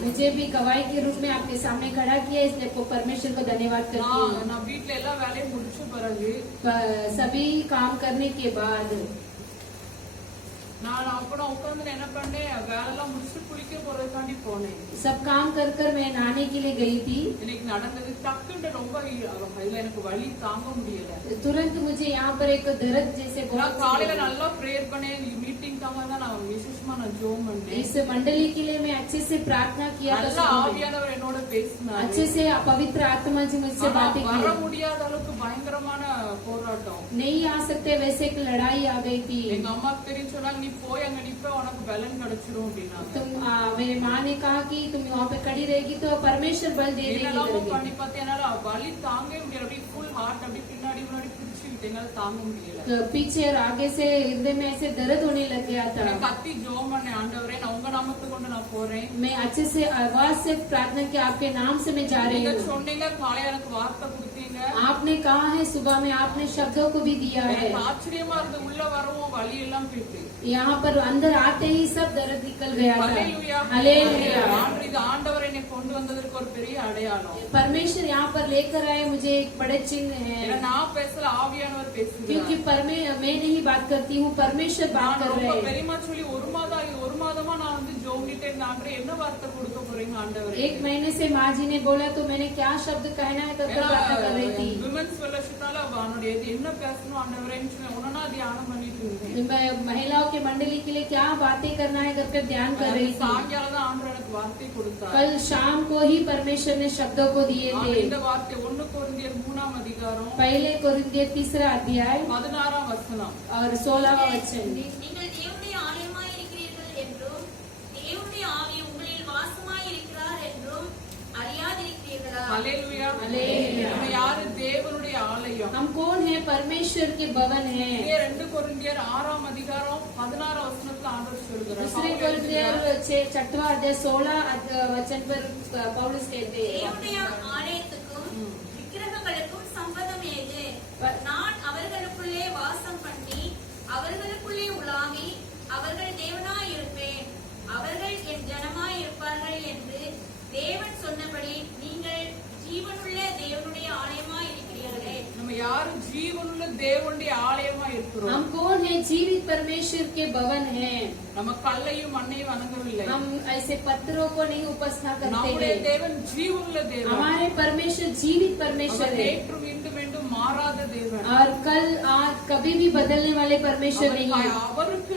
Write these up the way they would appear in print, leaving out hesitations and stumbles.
मुझे भी गवाही के रूप में आपके सामने खड़ा किया, इसलिए परमेश्वर को धन्यवाद करती हूँ। सभी काम करने के बाद सब काम कर कर मैं नहाने के लिए गई थी। तुरंत मुझे यहाँ पर एक दर्द जैसे इस मंडली के लिए मैं अच्छे से प्रार्थना किया, अच्छे से पवित्र आत्मा जी मुझसे बातें की। नहीं आ सकते वैसे एक लड़ाई आ गई थी। तुम मेरी माँ ने कहा कि तुम वहाँ पे खड़ी रहेगी तो परमेश्वर बल दे देगी। तो पीछे और आगे से हृदय में ऐसे दर्द होने लग गया था। मैं अच्छे से आवाज से प्रार्थना की, आपके नाम से मैं जा रही हूँ। आपने कहा है सुबह में, आपने शब्दों को भी दिया है। यहाँ पर अंदर आते ही सब दर्द निकल गया था। परमेश्वर यहाँ पर लेकर आए, मुझे एक बड़े चिन्ह है। क्योंकि मैं नहीं बात करती हूँ, परमेश्वर बात कर रहे हैं। एक महीने से माँ जी ने बोला तो मैंने क्या शब्द कहना है तब बात कर रही थी। महिलाओं के मंडली के लिए क्या बातें करना है करके ध्यान कर रही थी। कल शाम को ही परमेश्वर ने शब्दों को दिए थे। पहले कोरिन्थियर 3 अध्याय और 16वां वचन। हम कौन है? परमेश्वर के भवन है। दूसरे कोरिन्थियर 6वां अध्याय 16 वचन पर पौलुस कहते हैं, நான் அவர்களுக்குள்ளே வாசம் பண்ணி அவர்களுக்குள்ளே உலாவி அவர்கள் தேவனாயிருப்பேன், அவர்கள் என் ஜனமாயிருப்பார்கள் என்று தேவன் சொன்னபடி நீங்கள் ஜீவனுள்ள தேவனுடைய ஆலயமாய் இருக்கிறீர்களே। நம்ம யாரு ஜீவனுள்ள தேவனுடைய ஆலயமாய் இருக்கிறோம்? हम कौन है? जीवित परमेश्वर के भवन है। நம்ம கல்லையும் மண்ணையும் வணங்கவில்லை। हम ऐसे पत्थरों को नहीं उपासना करते हैं। நம்முடைய தேவன் ஜீவனுள்ள தேவன்। हमारे परमेश्वर जीवित परमेश्वर है। நேற்றும் இன்றும் என்றும் மாறாத தேவன்। और कल आज कभी भी बदलने वाले परमेश्वर नहीं है। அவருக்கு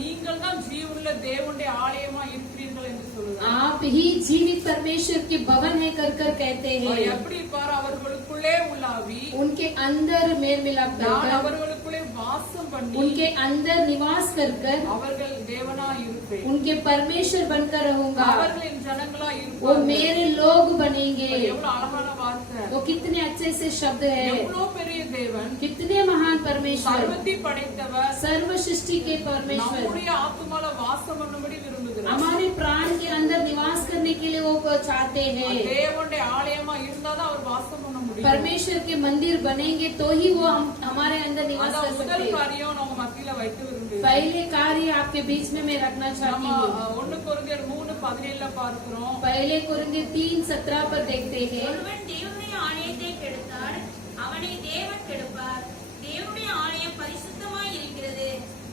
நீங்கள் தான் ஜீவனுள்ள தேவனுடைய ஆலயமாய் இருக்கிறீர்கள் என்று சொல்லுகிறார்। आप ही जीवित परमेश्वर के भवन है कर कर कहते हैं। எப்படி பார் அவர்களுக்குள்ளே உலாவி उनके अंदर मेल मिलाप कर அவர்களுக்குள்ளே வாசம் பண்ணி उनके अंदर निवास कर कर அவர்கள் தேவனாய் இருப்பேன், उनके परमेश्वर बनकर रहूंगा, அவர்களின் ஜனங்களாய் இருப்பார்கள், वो मेरे लोग बनेंगे। எவ்வளவு அழகான வார்த்தை! वो कितने अच्छे से शब्द है। எவ்வளவு பெரிய தேவன், कितने महान परमेश्वर, सर्वத்தை படைத்தவர், सर्व सृष्टि के परमेश्वर நம்முடைய ஆத்துமால வாசம் பண்ணும்படி விரும்புகிறார்। हमारे प्राण के अंदर निवास करने के लिए वो चाहते हैं। தேவனுடைய ஆலயமா இருந்தாதான் அவர் வாசம் பண்ண முடியும்। परमेश्वर के मंदिर बनेंगे तो ही वो हमारे अंदर निवास कर सकते हैं। காரியம் நம்ம மத்தியில வைக்க விரும்புகிறேன்। पहले कार्य आपके बीच में मैं रखना चाहती हूँ। 1 கொரிந்தியர் 3:17 பார்க்கிறோம்। पहले कोरिन्थियर 3:17 पर देखते हैं, ஒருவன் தேவனுடைய ஆலயத்தை கெடுத்தால் அவனை தேவன் கெடுப்பார், தேவனுடைய ஆலயம் பரிசுத்தமாய் இருக்கிறது,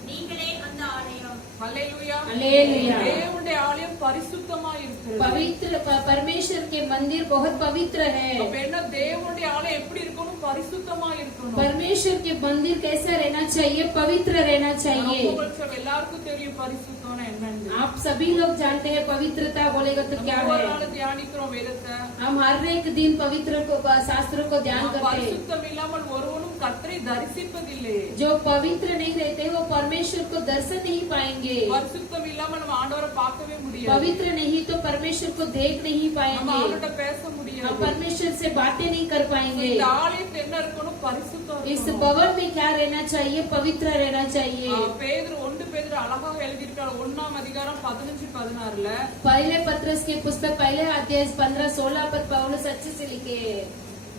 நீங்களே அந்த ஆலயம்। ஹல்லேலூயா, हालेलुया। தேவனுடைய ஆலயம் பரிசுத்தமாய் இருக்கிறது। पवित्र परमेश्वर के मंदिर बहुत पवित्र है। அப்ப என்ன, தேவனுடைய ஆலயம் எப்படி இருக்கணும்? பரிசுத்தமாய் இருக்கணும்। परमेश्वर के मंदिर कैसा रहना चाहिए? पवित्र रहना चाहिए। உங்களுக்கு எல்லாருக்கும் தெரியும் பரிசுத்தம்னா என்னன்னு। आप सभी लोग जानते हैं पवित्रता बोलेगा तो क्या है। தியானிக்கிறோம் வேதத்தை, हम हर एक दिन पवित्र को शास्त्रों को ध्यान करते हैं। பரிசுத்தம் இல்லாமல் ஒருவனும் கர்த்தரை தரிசிப்பதில்லை। जो पवित्र नहीं रहते वो परमेश्वर को दर्शन नहीं पाएंगे। பரிசுத்தம் இல்லாமல் நம்ம ஆண்டவரை பார்க்கவே முடியாது। पवित्र नहीं तो परमेश्वर को देख नहीं நம்ம पाएंगे। அவர்கிட்ட பேச முடியாது। हम परमेश्वर से बातें नहीं कर पाएंगे। இந்த ஆலயத்துல என்ன இருக்கணும்? பரிசுத்தம் इस இருக்கணும்। भवन में क्या रहना चाहिए? पवित्र रहना चाहिए। பேதுரு 1 பேதுரு அழகாக எழுதியிருக்காரு 1ஆம் அதிகாரம் 15-16 पहले पत्रस के पुस्तक पहले अध्याय 15-16 पर पौलुस अच्छे से लिखे।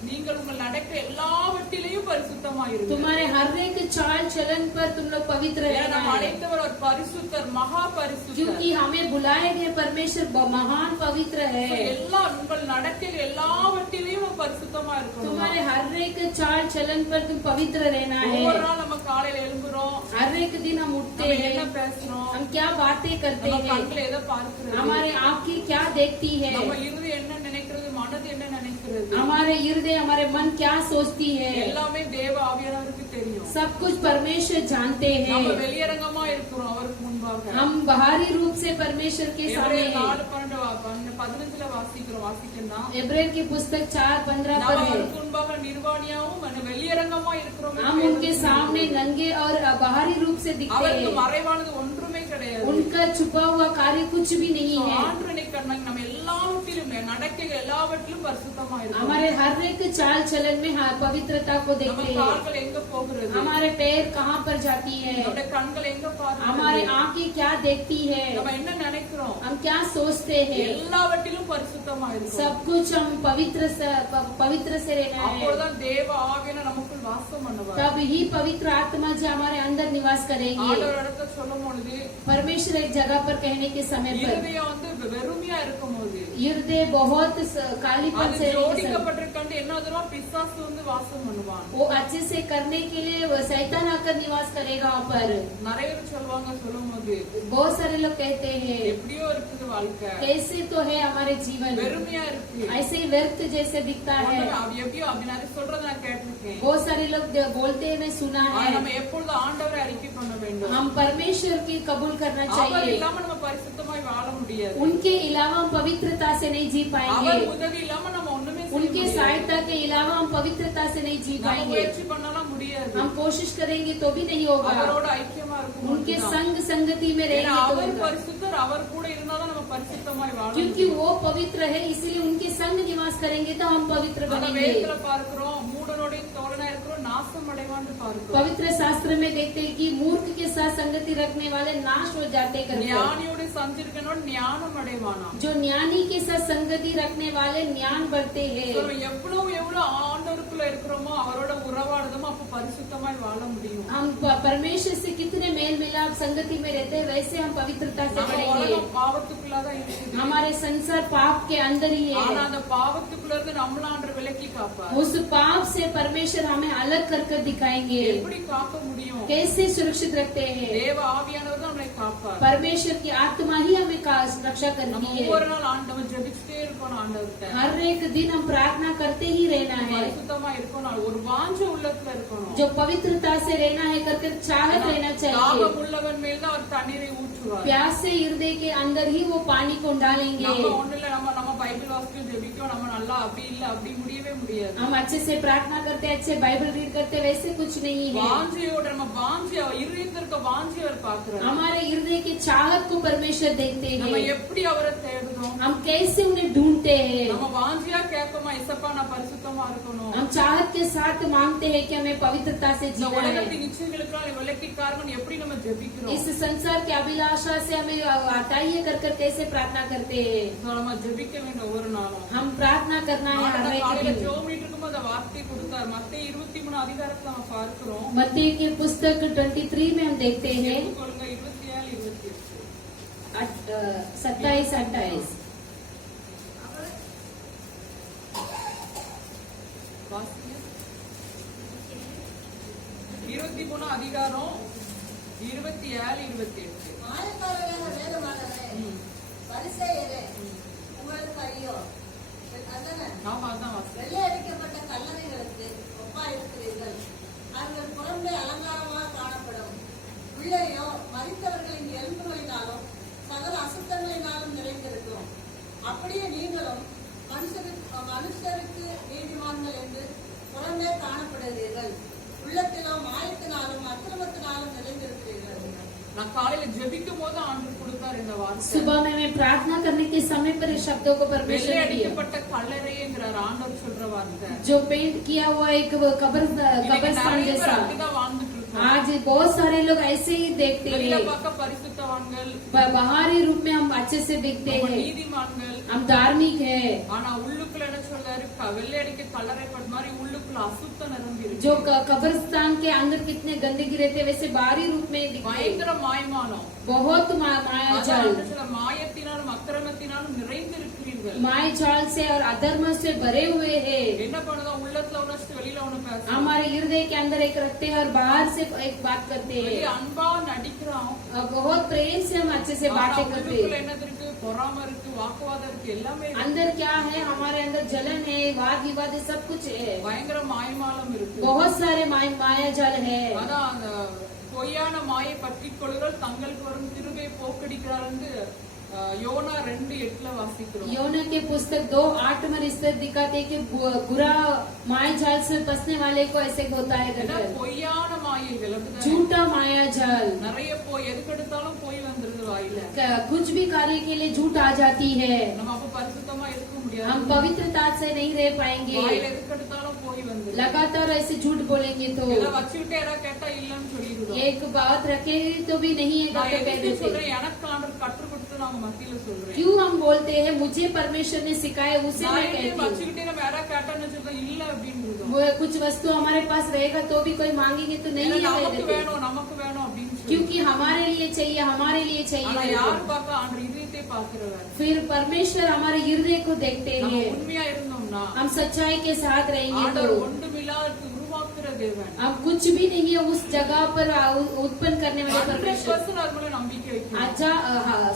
நீங்கள் உங்கள் நடக்க எல்லாவற்றிலேயும் பரிசுத்தமாயிருங்கள். तुम्हारे हर एक चाल चलन पर तुम लोग पवित्र रहना நாம் है, அழைத்தவர் ஒரு பரிசுத்தர், மகா பரிசுத்தர். क्योंकि हमें बुलाए गए परमेश्वर महान पवित्र है। எல்லா உங்கள் நடக்கையில் எல்லாவற்றிலேயும் பரிசுத்தமா இருக்கணும். तुम्हारे हर एक चाल चलन पर तुम पवित्र रहना ஒவ்வொரு है। நாள் நம்ம காலையில எழும்புறோம், हर एक दिन हम उठते நம்ம என்ன हैं, பேசுறோம், हम क्या बातें करते நம்ம हैं, கண்களை எதை பார்க்கிறது, हमारे आंखें क्या देखती है, நம்ம இருதயம் என்ன நினைக்கிறது, மனது என்ன நினைக்கிறது, हमारे हृदय हमारे मन क्या सोचती है, எல்லாமே தேவ ஆவியானவருக்கு தெரியும். सब कुछ परमेश्वर जानते நம்ம हैं। வெளியரங்கமா இருக்கிறோம் அவருக்கு முன்பாக. हम बाहरी रूप से परमेश्वर के सामने எபிரேயர் हैं। 4:15 வாசிக்கலாம். इब्राहिम की पुस्तक 4:15 நாம் पर है, அவருக்கு முன்பாக நிர்வாணியாவும் வெளியரங்கமா இருக்கிறோம். हम उनके सामने नंगे और बाहरी रूप से दिखते அவருக்கு हैं, மறைவானது ஒன்றுமே கிடையாது. उनका छुपा हुआ कार्य कुछ भी नहीं है। ஆண்டவனை கண்ணாக நம்ம எல்லாவற்றிலும் நடக்கைகள் எல்லாவற்றிலும் பரிசுத்தமா இருக்கணும். हमारे हर एक चाल चलन में पवित्रता को நம்ம देखते हैं। கால்கள் எங்க போகிறது, हमारे पैर कहाँ पर जाती है, நம்முடைய கண்கள் எங்க हमारे பார்க்கிறது, आंखें क्या देखती है, நம்ம என்ன நினைக்கிறோம், हम क्या सोचते हैं, எல்லாவற்றிலும் பரிசுத்தமா இருக்கும். सब कुछ हम पवित्र से रहना है। அப்பொழுதுதான் தேவ ஆவியானவர் நமக்குள் வாசம் பண்ணுவார். तब ही पवित्र आत्मा जो हमारे अंदर निवास करेगी। ஆண்டவர் இடத்துல சொல்லும் பொழுது परमेश्वर एक जगह पर कहने के समय पर இருதயம் வெறுமையா இருக்கும் போது हृदय बहुत कालीपन அது से ஜோடிக்கப்பட்டிருக்கண்டு என்ன ஆகுதுன்னா பிசாசு வாசம் பண்ணுவான். वो अच्छे से करने के लिए वो शैतान आकर निवास करेगा वहाँ पर। நிறைய பேர் சொல்லும் போது बहुत सारे लोग कहते हैं எப்படியோ இருக்குது வாழ்க்கை, कैसे तो है हमारे जीवन, வெறுமையா இருக்கு, ऐसे ही व्यर्थ जैसे दिखता है। அது எப்படியோ அப்படி நிறைய சொல்றத நான் கேட்டிருக்கேன். बहुत सारे लोग बोलते हैं, मैं सुना ஆனா है। நம்ம எப்பொழுது ஆண்டவரை அறிக்கை பண்ண வேண்டும். हम परमेश्वर की कबूल करना அவர் चाहिए, இல்லாம நம்ம பரிசுத்தமாய் வாழ முடியாது. उनके अलावा हम पवित्रता से नहीं जी அவர் पाएंगे, உதவி இல்லாம நம்ம ஒண்ணுமே செய்ய उनके முடியாது. सहायता के अलावा हम पवित्रता से नहीं जी நம்ம पाएंगे। முயற்சி பண்ணலாம் முடியாது. हम कोशिश करेंगे तो भी नहीं होगा, அவரோட ஐக்கியமா இருக்கும் उनके संग संगति में ஏன்னா रहेंगे तो அவர் होगा। பரிசுத்தர், அவர் கூட இருந்தாதான் நம்ம பரிசுத்தமாய் வாழ क्योंकि முடியும். वो पवित्र है, इसलिए उनके संग निवास करेंगे तो हम पवित्र அந்த बनेंगे। வேதத்துல பார்க்கிறோம், மூடனுடைய தோழனா இருக்கிறோம், நாசம் அடைவான்னு பார்க்கிறோம். पवित्र शास्त्र में देखते हैं कि मूर्ख के साथ संगति रखने वाले नाश हो जाते करके, ஞானியோட சஞ்சரிக்கனோட ஞானம் அடைவானா. जो ज्ञानी के साथ संगति रखने वाले ज्ञान बढ़ते हैं। எவ்வளவு ஆண்டவருக்குள்ள இருக்கிறோமோ அவரோட உறவாடுதமோ அப்ப பரிசுத்தமாய் வாழ முடியும். हम परमेश्वर से कितने मेल मिलाप संगति में रहते हैं, वैसे हम पवित्रता से நம்ம रहेंगे। உலகம் பாவத்துக்குள்ளதான் இருக்குது. हमारे संसार पाप के अंदर ही ஆனா है, அந்த பாவத்துக்குள்ள இருந்து நம்மள ஆண்டவர் விலக்கி காப்பார். उस पाप से परमेश्वर हमें अलग कर दिखाएंगे। எப்படி காக்க முடியும்? कैसे सुरक्षित रखते हैं? தேவ ஆவியானவர் தான் நம்மை காப்பார். परमेश्वर की आत्मा ही हमें रक्षा நம்ம करती है। ஒவ்வொரு நாள் ஆண்டவர் ஜெபிச்சுட்டே இருக்கணும். ஆண்டவர்கிட்ட हर एक दिन हम प्रार्थना करते ही रहना है, பரிசுத்தமா இருக்கணும். ஒரு வாஞ்ச உள்ளத்துல இருக்கணும். जो पवित्रता से रहना है करके चाहत रहना चाहिए। தாகம் உள்ளவன் மேல் தான் அவர் தண்ணீரை ஊற்றுவார். प्यास से हृदय के अंदर ही वो पानी को डालेंगे। நம்ம ஒண்ணு இல்ல, நம்ம பைபிள் வாசிக்கும் ஜெபிக்கும், நம்ம நல்லா அப்படி இல்ல அப்படி முடியவே முடியாது. हम अच्छे से प्रार्थना करते, अच्छे बाइबल रीड करते, वैसे कुछ नहीं है। வாஞ்சியோட நம்ம வாஞ்சி இருதயத்திற்கு வாஞ்சி அவர் பார்க்கிறார். हमारे हृदय की चाहत को परमेश्वर देखते நம்ம हैं, எப்படி அவரை தேடுறோம், हम कैसे उन्हें ढूंढते हैं। நம்ம வாஞ்சியா கேட்கமா, இசப்பா நான் பரிசுத்தமா இருக்கணும். हम चाहत के साथ मांगते हैं कि हमें पवित्रता से இந்த जीना है। உலகத்தின் இச்சைகளுக்கான விலக்கி காரணம் எப்படி நம்ம ஜெபிக்கிறோம். इस संसार की अभिलाषा से हमें हटाइए कर कैसे प्रार्थना करते हैं। நம்ம ஜெபிக்க வேண்டும் ஒவ்வொரு நாளும். हम प्रार्थना करना है हर ஆண்டவர் एक காலையில दिन। ஜெபம் பண்ணிட்டு இருக்கும்போது அந்த வார்த்தை கொடுத்தார். மத்தேயு 23 அதிகாரத்துல நம்ம பார்க்கிறோம். मत्ती की पुस्तक 23 में हम देखते हैं சொல்லுங்க 27 28 27-28। வாசிங்க. 23 அதிகாரம் 27 28. மாயக்காரரான வேதமானவரே, பரிசேயரே, உங்களுக்கு ஐயோ! அதானே? நாம அதான் வாசிக்கிறோம். வெள்ளை அடிக்கப்பட்ட கல்லறைகளுக்கு ஒப்பாயிருக்கிறீர்கள். அவர்கள் புறம்பே அலங்காரமாக காணப்படும், உள்ளேயோ மரித்தவர்களின் எலும்புகளினாலும் சகல அசுத்தங்களினாலும் நிறைந்திருக்கும். அப்படியே நீங்களும் மனுஷருக்கு நீதிமான்கள் என்று புறம்பே காணப்படுகிறீர்கள், உள்ளத்திலோ மாயத்தினாலும் அக்கிரமத்தினாலும் நிறைந்திருக்கிறீர்கள். நான் காலையில ஜெபிக்கும் போது ஆண்டவர் கொடுத்தார் இந்த வார்த்தை. सुबह में मैं प्रार्थना करने के समय पर इस शब्दों को வெள்ளை परमेश्वर ने दिया, அடிக்கப்பட்ட கல்லறைங்கிறார் ஆண்டவர் சொல்ற வார்த்தை. जो पेंट किया हुआ एक இன்னைக்கு कब्रिस्तान நிறைய பேர் जैसा। அப்படிதான் வாழ்ந்துட்டு இருக்கிறோம். பார்க்கிறோம். आज बहुत सारे लोग ऐसे ही देखते வெளியில हैं, பார்க்க பரிசுத்தவான்கள், बाहरी रूप में हम अच्छे से दिखते நம்ம हैं, நீதிமான்கள். हम धार्मिक है। ஆனா உள்ளுக்குள்ள என்ன சொல்றாரு? வெள்ளை அடிக்க கல்லறை பட் மாதிரி உள்ளுக்குள்ள அசுத்தம் நிரம்பி இருக்கு. जो कब्रिस्तान के अंदर कितने गंदगी रहते हैं, वैसे बाहरी रूप में दिखते हैं। பயங்கர மாயமானம், बहुत मायाजाल, மாயத்தினாலும் அக்கிரமத்தினாலும் நிறைந்து இருக்கிறீர்கள். माया जाल से और अधर्म से भरे हुए हैं। என்ன பண்ணுதோ உள்ளத்துல உணர்ச்சி வெளியில ஒண்ணு பேசுறோம். हमारे हृदय के अंदर एक रखते हैं और बाहर से एक बात करते हैं। வெளிய அன்பா நடிக்கிறோம், बहुत प्रेम से हम अच्छे से ஆனா बातें करते உள்ளுக்குள்ள हैं। என்னது இருக்கு? பொறாமை இருக்கு, வாக்குவாதம் இருக்கு, எல்லாமே இருக்கு. अंदर क्या है? हमारे अंदर जलन है, वाद विवाद है, सब कुछ है। பயங்கர மாயமாலம் இருக்கு. बहुत सारे माया जाल है। அதான் அந்த பொய்யான மாயை பற்றி கொள்ளுகள் தங்களுக்கு வரும் திருவை போக்கடிக்கிறார். யோனா 2:8 வாசிக்கிறோம். योना के पुस्तक 2:8 में रिश्ते दिखाते हैं कि बुरा माया जाल से फंसने वाले को ऐसे होता है ஏன்னா करके। பொய்யான மாயைகள் அப்படிதான். झूठा माया जाल, நிறைய போய் எதுக்கு எடுத்தாலும் போய் வந்துருது வாயில. कुछ भी कार्य के लिए झूठ आ जाती है। நம்ம அப்ப பரிசுத்தமா இருக்க हम முடியாது. पवित्रता से नहीं रह पाएंगे। வாயில எதுக்கு எடுத்தாலும் போய் வந்துருது. लगातार ऐसे झूठ बोलेंगे तो இதை வச்சுக்கிட்டே யாராவது கேட்டா இல்லன்னு சொல்லிடுறோம். एक बात रखे तो भी नहीं है நான் करके कह எதுக்கு देते। சொல்றேன்? எனக்கு ஆண்டவர் கற்றுக் கொடுத்து நாங்க மத்தியில சொல்றேன். क्यों हम बोलते हैं मुझे परमेश्वर ने सिखाया उसे நான் मैं எப்படி कहती हूँ। வச்சுக்கிட்டே நம்ம யாராவது கேட்டான்னு சொல்றா இல்ல அப்படின்றோம். वो कुछ वस्तु हमारे पास रहेगा तो भी कोई मांगेंगे तो नहीं है कह நமக்கு देते, வேணும் நமக்கு வேணும் அப்படின்னு சொல்லி. क्योंकि हमारे लिए चाहिए, हमारे लिए ஆனா चाहिए। யாரு பார்க்க? ஆண்டவர் இதயத்தை பார்க்கிறவர். फिर परमेश्वर हमारे हृदय को देखते நம்ம हैं। உண்மையா இருந்தோம்னா हम सच्चाई के साथ रहेंगे ஆண்டவர் तो ஒன்றுமில்லாதது உருவாக்குற தேவன். हम कुछ भी नहीं है उस जगह पर उत्पन्न करने वाले परमेश्वर। 100% அது மேல நம்பிக்கை வைக்கணும். अच्छा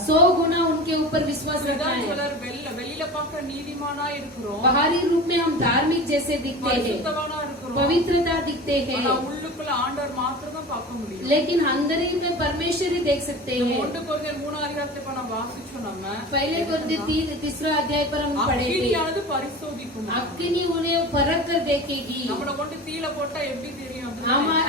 100 गुना उनके ऊपर विश्वास रखना இதான் है। சிலர் வெளியில பார்க்க நீதிமானா இருக்கிறோம், बाहरी रूप में हम धार्मिक जैसे दिखते हैं, பரிசுத்தவானா இருக்கிறோம். पवित्रता दिखते ஆனா हैं, உள்ளுக்குள்ள ஆண்டவர் மாத்திரம் தான் பார்க்க முடியும். लेकिन अंदर ही में परमेश्वर ही देख सकते हैं। 1 கொரிந்தியர் 3:6 இப்ப நம்ம வாசிச்சோம். நம்ம पहले कोरिन्थियर 3 अध्याय पर हम पढ़े थे। அக்கினியானது பரிசோதிக்கும். अग्नि उन्हें परख कर देखेगी। நம்மள கொண்டு தீல போட்டா எப்படி தெரியும்?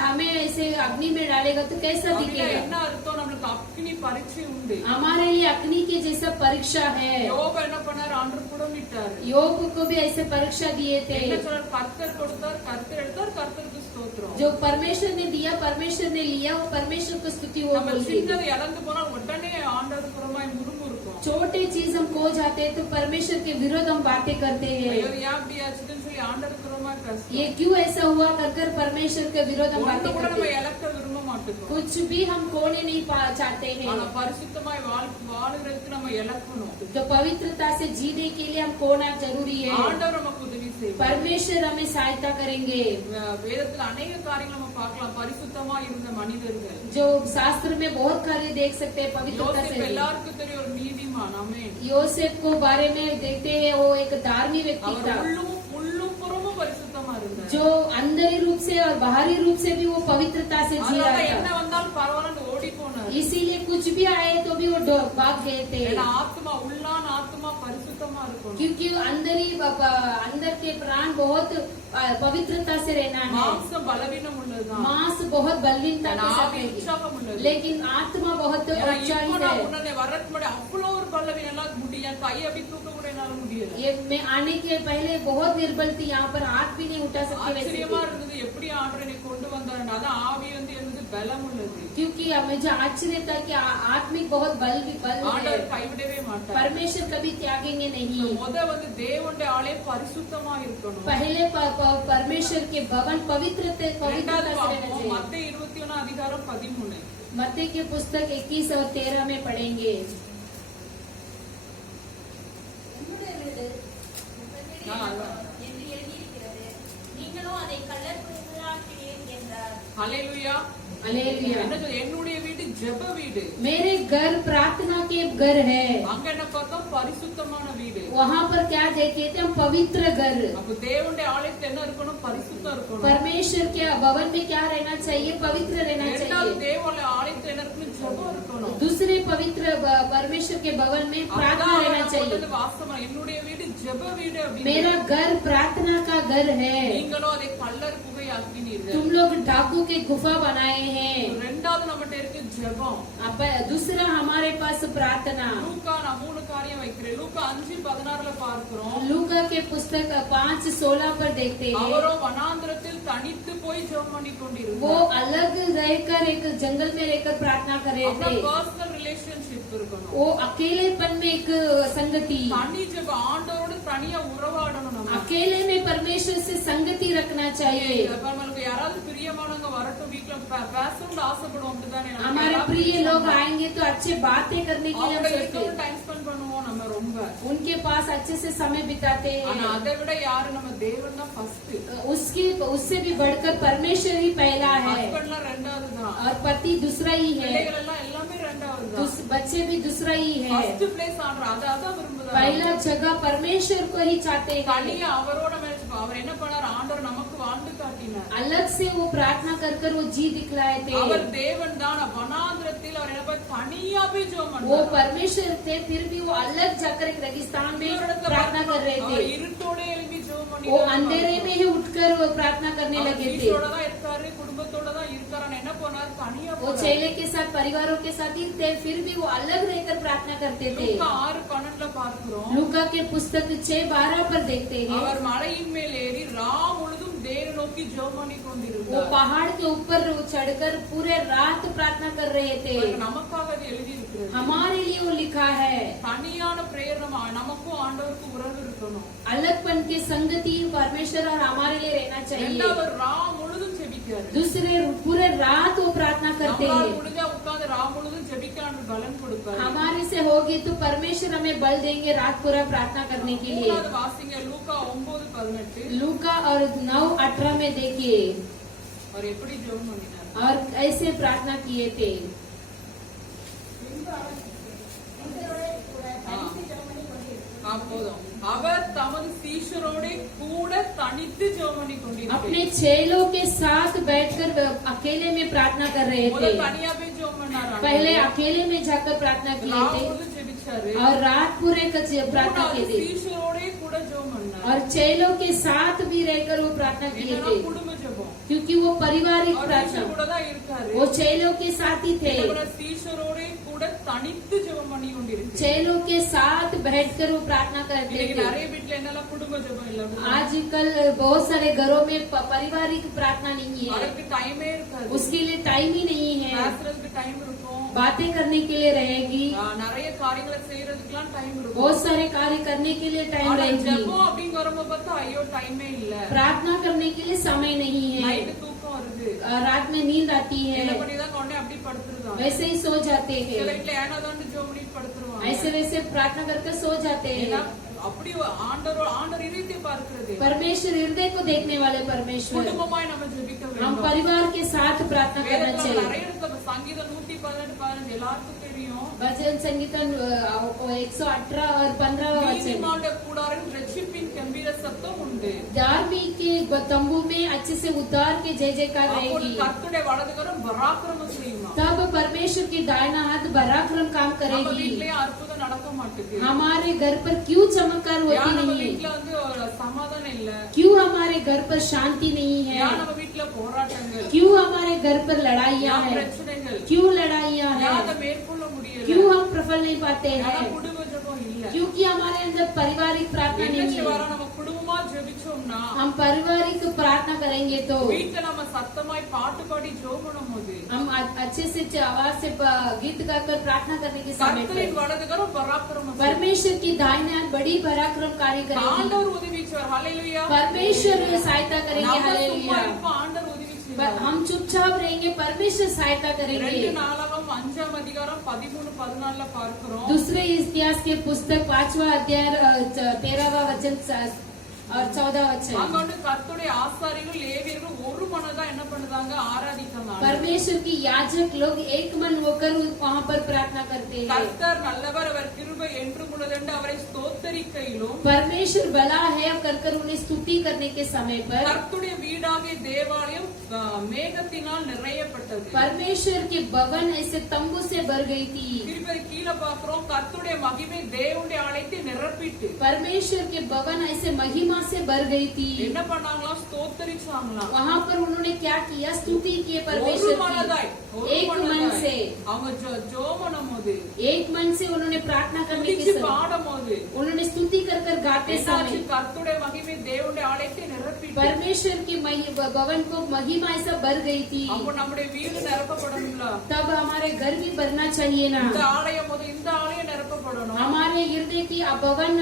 हमें ऐसे अग्नि में डालेगा तो कैसा அப்படின்னா दिखेगा? என்ன அர்த்தம்? நம்மளுக்கு அக்கினி பரீட்சை உண்டு. हमारे लिए अग्नि के जैसा परीक्षा है। யோபு என்ன பண்ணாரு? ஆண்டவர் புடமிட்டாரு. योग को भी ऐसे परीक्षा दिए थे। என்ன சொல்றாரு? கர்த்தர் கொடுத்தார், கர்த்தர் எடுத்தார், கர்த்தருக்கு ஸ்தோத்திரம். जो परमेश्वर ने दिया परमेश्वर ने लिया, वो परमेश्वर को स्तुति हो நம்ம बोलती है। சின்னதை இழந்து போனா உடனே ஆண்டவர் புறமாய் முறுமுறுக்கும். छोटे चीज हम खो जाते हैं तो परमेश्वर के विरोध हम बातें करते हैं। ஐயோ ஏன் அப்படி ஆச்சுன்னு சொல்லி ஆண்டவர் புறமாய் பேசுறோம். ये क्यों ऐसा हुआ कर परमेश्वर के विरोध हम ஒண்ணு बातें கூட करते நம்ம हैं। இழக்க விரும்ப மாட்டோம். कुछ भी हम खोने नहीं चाहते ஆனா हैं। பரிசுத்தமாய் வாழுறதுக்கு நம்ம இழக்கணும். तो पवित्रता से जीने के लिए हम खोना जरूरी है। ஆண்டவர் நமக்கு உதவி செய்வார். परमेश्वर हमें सहायता करेंगे। வேதத்துல अनेक காரியங்களை நம்ம பார்க்கலாம். பரிசுத்தமா இருந்த மனிதர்கள். जो शास्त्र में बहुत कार्य देख सकते हैं पवित्रता யோசேப்பு से। எல்லாருக்கும் தெரியும் ஒரு நீதிமான். ஆமென். योसेफ को बारे में देखते हैं, वो एक धार्मिक व्यक्ति அவர் था உள்ளும் புறமும் பரிசுத்தமா இருந்தார். जो अंदरी रूप से और बाहरी रूप से भी वो पवित्रता से जी அதனால रहा என்ன था। வந்தாலும் பரவாயில்ல ஓடி போனார். इसीलिए कुछ भी आए तो भी वो भाग गए थे, ஏன்னா ஆத்மா உள்ளான ஆத்மா பரிசுத்தமா இருக்கணும். क्योंकि अंदर के प्राण बहुत पवित्रता से रहना है। மாம்சம் பலவீனம் உள்ளதுதான். मांस बहुत बलवीनता के साथ ஆவி रहेगी, உற்சாகம் உள்ளது. लेकिन आत्मा बहुत ஏன்னா இப்போ उत्साहित நான் है। உடனே வரதுக்கு முன்னாடி அவ்வளவு ஒரு பலவீனம் எல்லாம் முடியும். கை அப்படி தூக்க கூட என்னால முடியல. ये मैं आने के पहले बहुत निर्बल थी, यहाँ पर हाथ भी नहीं उठा सकती वैसे ஆச்சரியமா थी। இருந்தது எப்படி ஆண்டவர் என்னை கொண்டு வந்தாரு. அதான் ஆவி என்னது பலம் உள்ளது. क्योंकि मुझे आश्चर्य था कि आत्मिक बहुत बल है। ஆண்டவர் கைவிடவே மாட்டார். परमेश्वर कभी त्यागेंगे नहीं। தேவனுடைய ஆலய பரிசுத்தமா இருக்கணும். पहले परमेश्वर के भवन पवित्रता से रहना चाहिए। மத்தேயு 21:13. मत्ती की पुस्तक 21 और 13 में पढ़ेंगे। என்னுடைய வீடு என்று எழுதியிருக்கிறது. நீங்களும் அதை கள்ளர் குடிகளாக்கிறீர் என்றார். ஹல்லேலூயா. हालेलुया। என்ன சொல்றது? என்னுடைய வீடு ஜெப வீடு. मेरे घर प्रार्थना के घर है। அங்க என்ன பார்த்தோம்? பரிசுத்தமான வீடு. वहाँ पर क्या देखे थे हम? पवित्र घर। அப்ப தேவனுடைய ஆலயத்துல என்ன இருக்கணும்? பரிசுத்தம் இருக்கணும். परमेश्वर के भवन में क्या रहना चाहिए? पवित्र रहना இரண்டாவது चाहिए। தேவனுடைய ஆலயத்துல என்ன இருக்கணும்? ஜெபம் இருக்கணும். दूसरे पवित्र परमेश्वर के भवन में प्रार्थना அதான் रहना நான் चाहिए। சொல்றது வாசமா. என்னுடைய வீடு ஜெப வீடு அப்படின்னு. मेरा घर प्रार्थना का घर है। நீங்களும் அதை கள்ளர் குகை ஆக்கினீர்கள். तुम लोग डाकू के गुफा बनाए हैं। ரெண்டாவது நம்மகிட்ட இருக்கு ஜெபம். अब दूसरा हमारे पास उपवास प्रार्थना। லூக்கா நான் 3 காரியம் வைக்கிறேன். லூக்கா 5:16 பார்க்கிறோம். लूका के पुस्तक 5:16 पर देखते हैं அவரோ வனாந்திரத்தில் தனித்து போய் ஜெபம் பண்ணி वो கொண்டிருந்தார். अलग रहकर एक जंगल में रहकर प्रार्थना कर रहे अपना थे। पर्सनल रिलेशनशिप இருக்கணும். वो अकेलेपन में एक संगति, தனி ஜெப ஆண்டவரோட தனியா உறவாடணும் நம்ம. अकेले में परमेश्वर से संगति रखना चाहिए। அப்ப நமக்கு யாராவது பிரியமானவங்க வரட்டும் வீட்ல பேசணும்னு ஆசைப்படுவோம் அப்படிதானே. हमारे प्रिय लोग आएंगे तो अच्छे बातें करने के लिए हम सोचते हैं, டைம் ஸ்பெண்ட் பண்ணுவோம் நம்ம ரொம்ப. उनके पास अच्छे से समय बिताते ஆனா हैं। அதை விட யாரு நம்ம தேவன் தான் ஃபர்ஸ்ட். उससे भी बढ़कर परमेश्वर ही पहला है ஹஸ்பண்ட்லாம் ரெண்டாவது தான். और पति दूसरा ही है, பிள்ளைகள் எல்லாம் எல்லாமே ரெண்டாவது தான். बच्चे भी दूसरा ही है। ஃபர்ஸ்ட் பிளேஸ் ஆண்டவர் அதான் விரும்புறாரு. पहला जगह परमेश्वर को ही चाहते हैं। தனியா அவரோட மேட்ச் அவர் என்ன பண்ணார்? ஆண்டவர் நமக்கு வாழ்ந்து காட்டினார். अलग से वो प्रार्थना कर वो जी दिखलाए थे। அவர் தேவன் தான். வனாந்திரத்தில் அவர் என்ன பண்ண தனியா போய் ஜெபம் वो பண்ணார். परमेश्वर थे, फिर भी वो अलग जाकर एक रेगिस्तान में प्रार्थना कर रहे அவர் थे। இருட்டோட எழும்பி ஜெபம் பண்ணி वो अंधेरे में ही उठकर वो प्रार्थना करने लगे थे। ஈசோட தான் இருக்காரு, குடும்பத்தோட தான் இருக்காரு. என்ன பண்ணார்? தனியா वो चेले के साथ परिवारों के साथ ही थे, फिर भी वो अलग रहकर प्रार्थना करते थे। லூக்கா 6:12 பார்க்கிறோம். लूका के पुस्तक 6:12 पर देखते हैं அவர் மலையின் மேல் ஏறி ரா முழுதும் தேவ நோக்கி ஜெபம் பண்ணி वो கொண்டிருந்தார். पहाड़ के ऊपर चढ़कर पूरे रात प्रार्थना कर रहे थे। நமக்காக அது எழுதி இருக்கிறது. हमारे लिए वो लिखा है। தனியான பிரேயர் நமக்கும் ஆண்டவருக்கும் உறவு இருக்கணும். अलगपन के संगति परमेश्वर और हमारे लिए रहना चाहिए। ரெண்டாவது ரா முழுதும் ஜெபிக்காரு. दूसरे पूरे रात वो प्रार्थना करते நம்மளால हैं। முடிஞ்சா உட்கார்ந்து ரா முழுதும் ஜெபிக்கலாம்னு பலன் கொடுப்பாரு. हमारे से होगी तो परमेश्वर हमें बल देंगे रात पूरा प्रार्थना करने के लिए। மூணாவது வாசிங்க லூக்கா 9:18. लूका और 9:18 में देखिए அவர் எப்படி ஜெபம் பண்ணினார்? और ऐसे प्रार्थना किए थे। போதும். அவர் தமது சீஷரோட கூட தனித்து ஜெபம் பண்ணி கொண்டிருந்தார். अपने चेलों के साथ बैठकर अकेले में प्रार्थना कर रहे थे। முதல்ல தனியா போய் ஜெபம் பண்ணாரு. पहले अकेले में जाकर प्रार्थना किए ரா थे முழுதும் ஜெபிச்சாரு. और रात पूरे का प्रार्थना किए थे சீஷரோட கூட ஜெபம் பண்ணாரு. और चेलों के साथ भी रहकर वो प्रार्थना किए என்னன்னா थे, குடும்ப ஜெபம். क्योंकि वो पारिवारिक அவர் प्रार्थना, சீஷர் கூட தான் இருக்காரு. वो चेलों के साथ ही थे। சீஷரோட கூட தனித்து ஜெபம் பண்ணி கொண்டிருக்கு. चेलों के साथ बैठकर वो प्रार्थना करते இன்னைக்கு थे। நிறைய வீட்ல என்னெல்லாம் குடும்ப ஜெபம் இல்ல. आजकल बहुत सारे घरों में पारिवारिक प्रार्थना नहीं है, அதுக்கு டைமே இருக்காது. उसके लिए टाइम ही नहीं है। பேசுறதுக்கு டைம் இருக்கும். बातें करने के लिए रहेगी, நிறைய காரியங்களை செய்யறதுக்குலாம் டைம் இருக்கும். बहुत सारे कार्य करने के लिए टाइम ஆனா रहेगी। ஜெபம் அப்படிங்க வரும்போது பார்த்தா ஐயோ டைமே இல்ல. प्रार्थना करने के लिए समय नहीं है, நைட்டு தூக்கம் வருது. रात में नींद आती என்ன है, பண்ணிதான் உடனே அப்படி படுத்துருதான். वैसे ही सो जाते சில हैं, வீட்ல ஏனாதாண்டு ஜெபம் பண்ணி படுத்துருவாங்க. ऐसे वैसे प्रार्थना करके सो जाते ஏன்னா हैं। அப்படி ஆண்டவர் இதயத்தை பார்க்கிறது. परमेश्वर हृदय को देखने वाले परमेश्वर, குடும்பமாய் நம்ம ஜெபிக்க हम வேண்டும். परिवार के साथ प्रार्थना करना வேதத்துல चाहिए। நிறைய இடத்துல சங்கீதம் 118:15 எல்லாருக்கும் தெரியும். भजन संगीतन 118 और 15 वचन। நீதிமானுடைய கூடாரம் ரட்சிப்பின் கம்பீர சத்தம் உண்டு. धार्मिक के तंबू में अच्छे से उद्धार के जय जयकार அப்பொழுது रहेगी, கர்த்தருடைய வலதுகரம் பராக்கிரமம் செய்யுமா. तब परमेश्वर की दाहिना हाथ पराक्रम काम நம்ம करेगी। வீட்லயே அற்புதம் நடக்க மாட்டேங்குது. हमारे घर पर क्यों चमत्कार होती ஏன் நம்ம नहीं है? வீட்ல வந்து ஒரு சமாதானம் இல்ல? क्यों हमारे घर पर शांति नहीं है? ஏன் நம்ம வீட்ல போராட்டங்கள்? क्यों हमारे घर पर लड़ाइयाँ ஏன் हैं? பிரச்சனைகள்? क्यों लड़ाइयाँ ஏன் हैं? அதை மேற்கொள்ள முடியல? क्यों हम प्रफल नहीं पाते ஏன்னா हैं? குடும்ப ஜெபம் இல்ல. क्योंकि हमारे अंदर पारिवारिक प्रार्थना என்ன नहीं செய்வாரோ है। நம்ம குடும்பமா ஜெபிச்சோம்னா हम पारिवारिक प्रार्थना करेंगे तो வீட்ல நம்ம சத்தமாய் பாட்டு பாடி ஜெபம் பண்ணும்போது हम अच्छे से आवाज से गीत गाकर प्रार्थना करने के समय கர்த்தரின் पर வலதுகரம் பராக்கிரமம் செய்யும். परमेश्वर की दाहिनी हाथ बड़ी पराक्रम कार्य करेगी। ஆண்டவர் உதவி செய்வார். ஹல்லேலூயா. परमेश्वर सहायता करेंगे। நம்ம சும்மா हालेलुया। இருப்போம், ஆண்டவர் உதவி पर செய்வார். हम चुपचाप रहेंगे, परमेश्वर सहायता 2 करेंगे। நாளாகமம் 5:13 13-14 பார்க்கிறோம். दूसरे इतिहास के पुस्तक 5वां अध्याय 13वां वचन और 14 वचन। அங்க வந்து கர்த்தருடைய ஆசாரியர்கள் லேவியர்கள் ஒரு மனதா என்ன பண்ணுதாங்க? ஆராதிக்கிறாங்க. परमेश्वर की याजक लोग एक मन होकर वहाँ पर प्रार्थना करते हैं। கர்த்தர் நல்லவர், அவர் கிருபை என்றும் உள்ளதென்று அவரை ஸ்தோத்தரிக்கையிலும் परमेश्वर भला है कर उन्हें स्तुति करने के समय पर கர்த்தருடைய வீடாகிய தேவாலயம் மேகத்தினால் நிறையப்பட்டது. परमेश्वर के भवन ऐसे तंबू से भर गई थी। திருப்பதி கீழே பார்க்கிறோம், கர்த்தருடைய மகிமை தேவனுடைய ஆலயத்தை நிரப்பிட்டு परमेश्वर के भवन ऐसे महिमा से भर गई थी। என்ன பண்ணாங்களா? ஸ்தோத்திரிச்சாங்களா? वहाँ पर उन्होंने क्या किया? स्तुति किए ஒரு परमेश्वर மனதாய், की। ஒரு एक मन மனதாய். से, அவங்க ஜோமனமோது, एक मन से उन्होंने प्रार्थना करने के துதிச்சு समय, பாடும்போது उन्होंने स्तुति कर कर गाते என்னாச்சு? समय கர்த்தருடைய மகிமை தேவனுடைய ஆலயத்தை நிரப்பிட்டு, परमेश्वर की भवन को महिमा ऐसा भर गई थी। அப்போ நம்முடைய வீடு நிரப்பப்படணும்ல? तब हमारे घर भी भरना चाहिए ना। இந்த ஆலயம் நிரப்பப்படணும். हमारे हृदय की भवन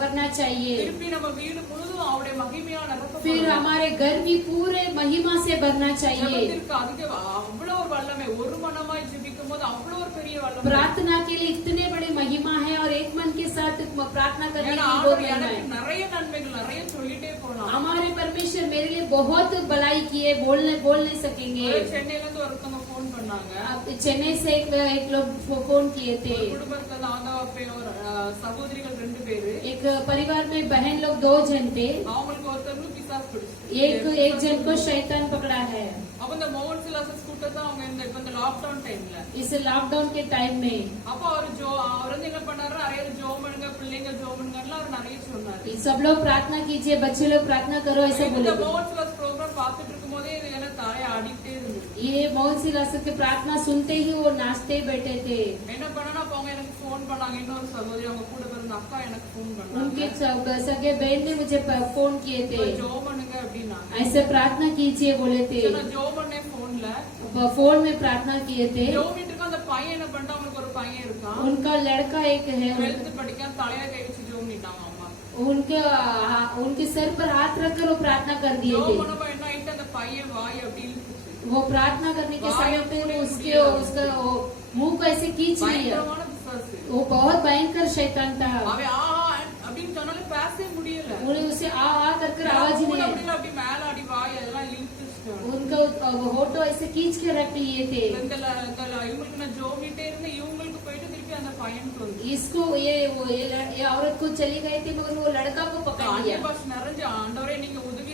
भरना चाहिए। திருப்பி நம்ம வீடு முழுதும் அவருடைய மகிமையா फिर நிரப்பப்படணும். हमारे घर भी पूरे महिमा से भरना चाहिए। ஜெபத்திற்கு அதிக அவ்வளவு ஒரு வல்லமை, ஒரு மனமாய் ஜெபிக்கும் போது அவ்வளவு ஒரு பெரிய வல்லமை. प्रार्थना के लिए इतने बड़े महिमा है और एक मन के साथ प्रार्थना करने ஏன்னா की बहुत ஆண்டவர் महिमा எனக்கு है। நிறைய நன்மைகள் நிறைய சொல்லிட்டே போலாம். हमारे परमेश्वर मेरे लिए बहुत भलाई किए, बोल नहीं सकेंगे। சென்னையில இருந்து ஒருத்தவங்க போன் பண்ணாங்க. अब चेन्नई से एक लोग फोन किए थे। ஒரு குடும்பத்துல நாங்க ஒரு சகோதரிகள் 2 பேரு. एक परिवार में बहन लोग 2 जन थे। அவங்களுக்கு ஒருத்தருக்கு பிசாசு பிடிச்சு. एक जन को शैतान पकड़ा है। அப்ப இந்த மோகன் சிலாசஸ் கூட்டத்தை அவங்க இந்த லாக்டவுன் டைம்ல, इस लॉकडाउन के टाइम में அப்ப அவர் வந்து என்ன பண்ணாரு? நிறைய ஜோம் பண்ணுங்க, பிள்ளைங்க ஜோம் பண்ணுங்கன்னு அவர் நிறைய சொன்னாரு. सब लोग प्रार्थना कीजिए, बच्चे लोग प्रार्थना करो, ऐसे இந்த बोले थे। மோகன் சிலாஸ் ப்ரோக்ராம் பார்த்துட்டு இருக்கும் போதே இது என்ன தாயை ஆடிட்டே இருந்தது. ये मोहन सिलास की प्रार्थना सुनते ही वो नाचते ही बैठे थे। என்ன பண்ணனா? அப்ப அவங்க எனக்கு போன் பண்ணாங்க. இன்னொரு சகோதரி அவங்க கூட பிறந்த அக்கா எனக்கு போன் उनके பண்ணாங்க. सगे बहन ने मुझे फोन किए थे, ஜோம் பண்ணுங்க அப்படின்னாங்க. ऐसे प्रार्थना कीजिए बोले थे। நான் ஜோம் பண்ணேன் போன்ல. फोन में प्रार्थना किए थे। ஜோமிட்டு இருக்க அந்த பையன் என்ன பண்ணிட்டான்? அவனுக்கு ஒரு பையன் இருக்கான், उनका लड़का एक है, 12th படிக்கான். தலையில கை வச்சு ஜோமிட்டாங்க அம்மா. उनके सर पर हाथ रखकर वो प्रार्थना कर दिए ஜோம் थे। பண்ணப்ப என்ன ஆயிட்டு? அந்த பையன் வாய் அப்படி இழுத்துச்சு. वो प्रार्थना करने के समय पे उसका मुंह को ऐसे खींच लिया। பயங்கரமான பிசாசு. वो बहुत भयंकर शैतान था। அவன் ஆ அப்படின்னு சொன்னாலும் பேசவே முடியல. उन्हें उसे आ कर आवाज ही नहीं முடியல. அப்படி மேல அடி வாய் அதெல்லாம் இழுத்துச்சு. उनका होठो ऐसे खींच के रख लिए थे। இவங்களுக்கு நான் ஜோமிட்டே இருந்தேன். இவங்களுக்கு போயிட்டு திருப்பி அந்த பையனுக்கு வந்து इसको ये औरत को चली गई थी, मगर वो लड़का को पकड़ அந்நிய लिया। பாஷை நிறைஞ்சு ஆண்டவரே நீங்க உதவி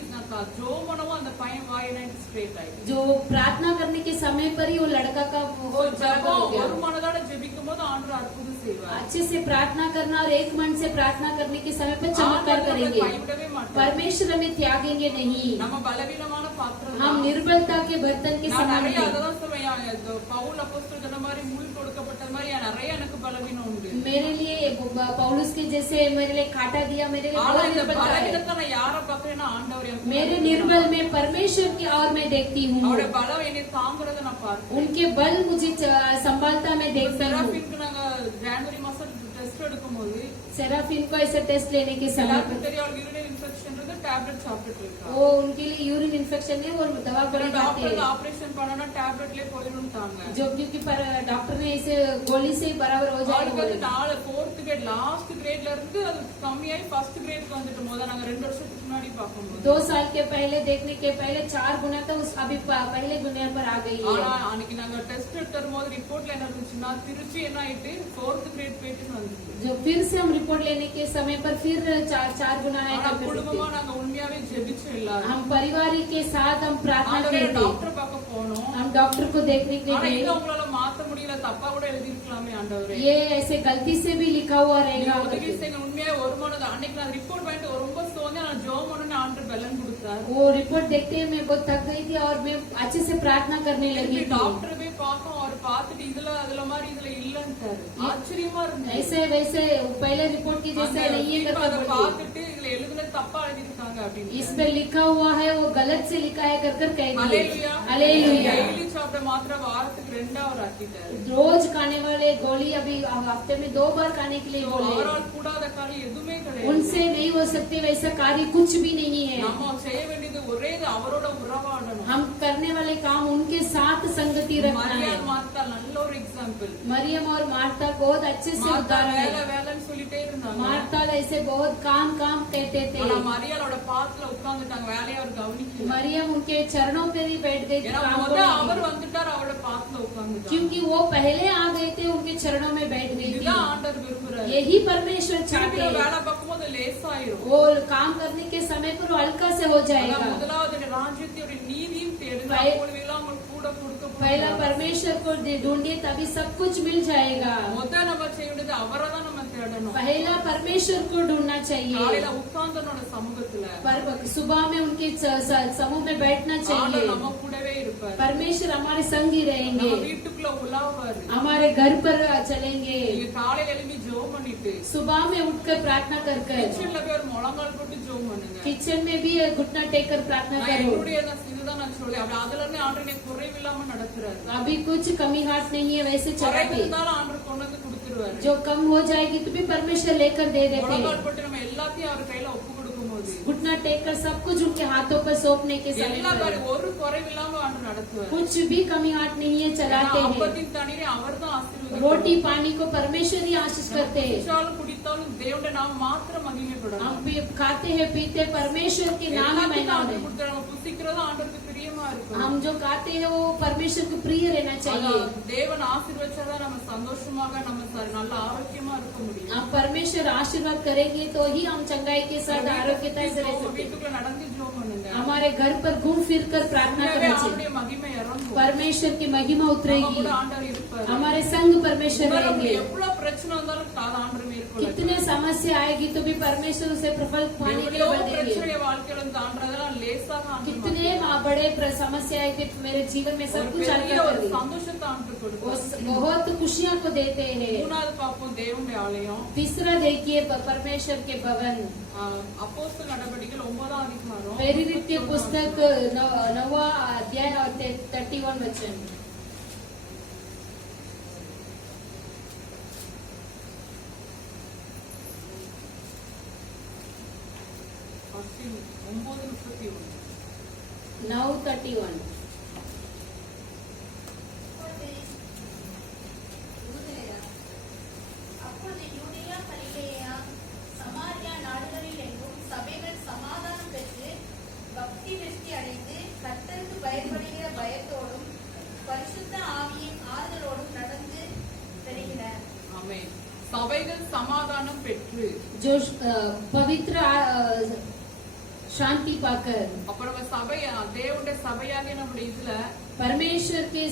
ஜோமனவும் அந்த பையன் வாய் நைட்டு ஸ்ட்ரெயிட் ஆயிடுச்சு. जो प्रार्थना करने के समय पर ही वो लड़का का ஒரு बराबर हो गया। ஒரு மனதோட ஜெபிக்கும் போது ஆண்டவர் அற்புதம் செய்வார். अच्छे से प्रार्थना करना और एक मन से प्रार्थना करने के समय पर चमत्कार करेंगे। கைவிடவே மாட்டார். परमेश्वर हमें त्यागेंगे नहीं। நம்ம பலவீனமான பாத்திரம். हम निर्बलता के बर्तन के நான் समान நிறைய हैं। அததான் சொல்லுவேன். பவுல் அப்போஸ்தலர் சொன்ன மாதிரி முள் கொடுக்கப்பட்ட மாதிரி நிறைய எனக்கு பலவீனம் உண்டு. मेरे लिए पौलुस के जैसे मेरे लिए काटा दिया, मेरे लिए ஆனா बहुत இந்த निर्बलता है। பலவீனத்தை நான் யாரை பார்க்கறேன்னா ஆண்டவர் என் கூட मेरे निर्बल में परमेश्वर की और मैं देखती हूँ। அவருடைய பலம் என்னை தாங்குறத நான் பார்க்கிறேன். उनके बल मुझे संभालता मैं देखती हूँ। செராஃபின்க்கு நாங்க ஜனவரி மாசம் டெஸ்ட் எடுக்கும்போது सेराफिन को ऐसा टेस्ट लेने के समय எல்லாருக்கும் தெரியும் யூரினரி இன்ஃபெக்ஷன் இருக்கு, டேப்லெட் சாப்பிட்டு இருக்கா. वो उनके लिए यूरिन इन्फेक्शन है और दवा बड़ी खाते டாக்டர் हैं। ஆபரேஷன் பண்ணனா டேப்லெட்லயே போயிடும்ட்டாங்க. जो क्योंकि डॉक्टर ने इसे गोली से ही बराबर हो जाएगा அவருக்கு बोले। 4th கிரேட் லாஸ்ட் கிரேட்ல இருந்து அது கம்மியாயி ஃபர்ஸ்ட் கிரேட்க்கு வந்துட்டு போத நாங்க 2 வருஷத்துக்கு முன்னாடி பாக்கும்போது 2 साल के पहले देखने के पहले 4 गुना था, उस अभी पहले दुनिया पर आ गई ஆனா है। அன்னைக்கு நாங்க டெஸ்ட் எடுக்கும்போது ரிப்போர்ட்ல என்ன இருந்துச்சுன்னா திருச்சி என்ன ஆயிட்டு 4th கிரேட் போயிட்டு வந்துச்சு. जो फिर से हम रिपोर्ट लेने के समय पर फिर 4 गुना है। ஆனா குடும்பமா நாங்க உண்மையாவே ஜெபிச்சு எல்லாரும் हम परिवार के साथ हम प्रार्थना ஆண்டவரே किए थे। டாக்டர் பார்க்க போனோம். हम डॉक्टर को देखने के ஆனா लिए, இது உங்களால மாத்த முடியல, தப்பா கூட எழுதி இருக்கலாமே ஆண்டவரே. ये ऐसे गलती से भी लिखा हुआ நீங்க रहेगा। உதவி செய்யுங்க. உண்மையா ஒரு மனது அன்னைக்கு நான் ரிப்போர்ட் பண்ணிட்டு ரொம்ப சோர்ந்து நான் ஜெபம் பண்ணனும் ஆண்டவர் பலன் கொடுத்தார். वो रिपोर्ट देखते ही मैं बहुत थक गई थी और मैं अच्छे से प्रार्थना करने लगी थी। டாக்டர் போய் பார்க்கும், அவர் பார்த்துட்டு அதுல மாதிரி இதுல இல்லன்ட்டாரு. ஆச்சரியமா இருந்துச்சு. ऐसे वैसे पहले रिपोर्ट की जैसे नहीं है அதை करके बोली। பார்த்துட்டு இதுல எழுதுனது தப்பா எழுதிருக்காங்க அப்படின்னு. इसमें लिखा हुआ है वो गलत से लिखा है कर कह दिए। ஹalleluya. हालेलुया। டெய்லி சாப்பிட மாத்திரை வாரத்துக்கு 2 ஆவர் ஆக்கிட்டாரு. रोज खाने वाले गोली अभी हफ्ते में 2 बार खाने के लिए बोले। அவரால் கூடாத காரியம் எதுவுமே கிடையாது. उनसे नहीं हो सकते वैसा कार्य कुछ भी नहीं है। நம்ம செய்ய வேண்டியது ஒரே அவரோட உறவாடணும். हम करने वाले काम उनके साथ संगति रखना है। மரியாள் மார்த்தா நல்ல ஒரு எக்ஸாம்பிள். मरियम और मार्ता बहुत अच्छे से மார்த்தா उदाहरण வேலை है। வேலைன்னு சொல்லிட்டே இருந்தாங்க. मार्ता ऐसे बहुत काम कहते थे। ஆனா மரியாளோட பாத்துல உட்கார்ந்துட்டாங்க, வேலையை அவர் கவனிக்கல. मरियम उनके चरणों पे भी बैठ गई थी, ஏன்னா काम முதல்ல करने அவர் के लिए। வந்துட்டார், அவரோட பாத்துல உட்கார்ந்துட்டாங்க. क्योंकि वो पहले आ गए थे, उनके चरणों में बैठ गई थी। இதுதான் ஆண்டவர் விரும்புறாரு. यही परमेश्वर चाहते திருப்பி हैं। வேலை பார்க்கும்போது லேசாயிரும். वो काम करने के समय पर वो हल्का से हो அதான் जाएगा। முதலாவது ராஜ்யத்தோட நீதியும் தேடுங்க, பய- அப்பொழுதெல்லாம் உங்களுக்கு கூட पहला கொடுக்கப்படும். परमेश्वर को ढूंढिए तभी सब कुछ मिल जाएगा। முதல்ல நம்ம செய்ய வேண்டியது அவரை தான் நம்ம தேடணும். தேடணும். पहला परमेश्वर को ढूंढना चाहिए. காலையில உட்கார்ந்தனோட சமூகத்துல सुबह में उनके समूह में बैठना ஆண்டவர் चाहिए. நம்ம கூடவே இருப்பார். परमेश्वर हमारे संग ही रहेंगे. நம்ம வீட்டுக்குள்ள உலாவாரு. हमारे घर पर चलेंगे. நீங்க காலையில எழும்பி ஜெபம் பண்ணிட்டு सुबह में उठकर प्रार्थना कर கிச்சன்ல போய் ஒரு முழங்கால் போட்டு ஜெபம் பண்ணுங்க. किचन में भी घुटना टेक कर प्रार्थना நான் करो. என்னுடைய இதுதான் நான் சொல்றேன். அப்படி அதுல இருந்து ஆண்டவர் எனக்கு குறைவில்லாம நடத்துறாரு. अभी कुछ कमी हाथ नहीं है वैसे குறைவு चलाते. இருந்தாலும் ஆண்டவர் கொண்டு வந்து கொடுத்துருவாரு. जो कम हो जाएगी तो भी परमेश्वर लेकर दे देते हैं. முழங்கால் போட்டு நம்ம எல்லாத்தையும் அவர் கையில ஒப்பு கொடுக்கும்போது घुटना टेक कर सब कुछ उनके हाथों पर सौंपने के समय எல்லா पर காரியம் ஒரு குறைவில்லாம ஆண்டவர் நடத்துவார். कुछ भी कमी हाथ नहीं है चलाते हैं. அப்பத்தின் தண்ணீரை அவர்தான் ஆசீர்வதிப்பார். रोटी पानी को परमेश्वर ही आशीष करते हैं. குடிச்சாலும் குடித்தாலும் தேவனுடைய நாமம் மாத்திரம் மகிமைப்படணும். हम भी खाते हैं पीते परमेश्वर के नाम ही எல்லாத்தையும் महिमा ஆண்டவர் में. கொடுத்தாரு. நம்ம புசிக்கிறது ஆண்டவருக்கு பிரியமா இருக்கும். हम जो खाते हैं वो परमेश्वर को प्रिय रहना चाहिए. அதான் தேவன் ஆசீர்வதிச்சாதான் நம்ம சந்தோஷமாக நம்ம நல்ல ஆரோக்கியமா இருக்க முடியும். हम परमेश्वर आशीर्वाद करेंगे तो ही हम चंगाई के साथ आरोग्यता से रह सकते हैं. வீட்டுக்குள்ள நடந்து ஜெபம் பண்ணுங்க. हमारे घर पर घूम फिर कर प्रार्थना உண்மையாவே करना चाहिए. ஆண்டவருடைய மகிமை இறங்கும். परमेश्वर की महिमा நம்ம उतरेगी. கூட ஆண்டவர் இருப்பார். हमारे संग परमेश्वर உங்களுக்கு रहेंगे. எவ்வளவு பிரச்சனை வந்தாலும் அது ஆண்டவர் மேற்கொள்ளும். कितने समस्या आएगी तो भी परमेश्वर उसे प्रफल पाने के लिए எவ்வளவு बढ़ देंगे. பிரச்சனை வாழ்க்கையில தாண்டறதெல்லாம் லேசாக ஆண்டவர் कितने बड़े समस्या है कि मेरे जीवन में सब कुछ பெரிய आता ஒரு है. சந்தோஷத்தை ஆண்டவர் கொடுப்பார். बहुत खुशियां को देते हैं. மூணாவது பாப்போம் தேவனுடைய ஆலயம். तीसरा देखिए परमेश्वर के भवन. அப்போஸ்தல நடவடிக்கைகள் 9ஆம் அதிகாரம் प्रेरित के पुस्तक 9वां अध्याय और 31 वचन. பத்தில் 9:31. 9:31. அப்பொழுது யூதேயா, கலிலேயா, சமாரியா நாடுகளில் எங்கும் சபைகள் சமாதானம் பெற்று பக்தி விருத்தி அடைந்து கர்த்தருக்கு பயப்படுகிற பயத்தோடும் பரிசுத்த ஆவியின் ஆறுதலோடும் நடந்து வருகிற. ஆமென். சபைகள் சமாதானம் பெற்று जो पवित्र शांति पाकर அப்புறம் சபை தேவனுடைய சபையாகிய நம்முடைய இதுல परमेश्वर के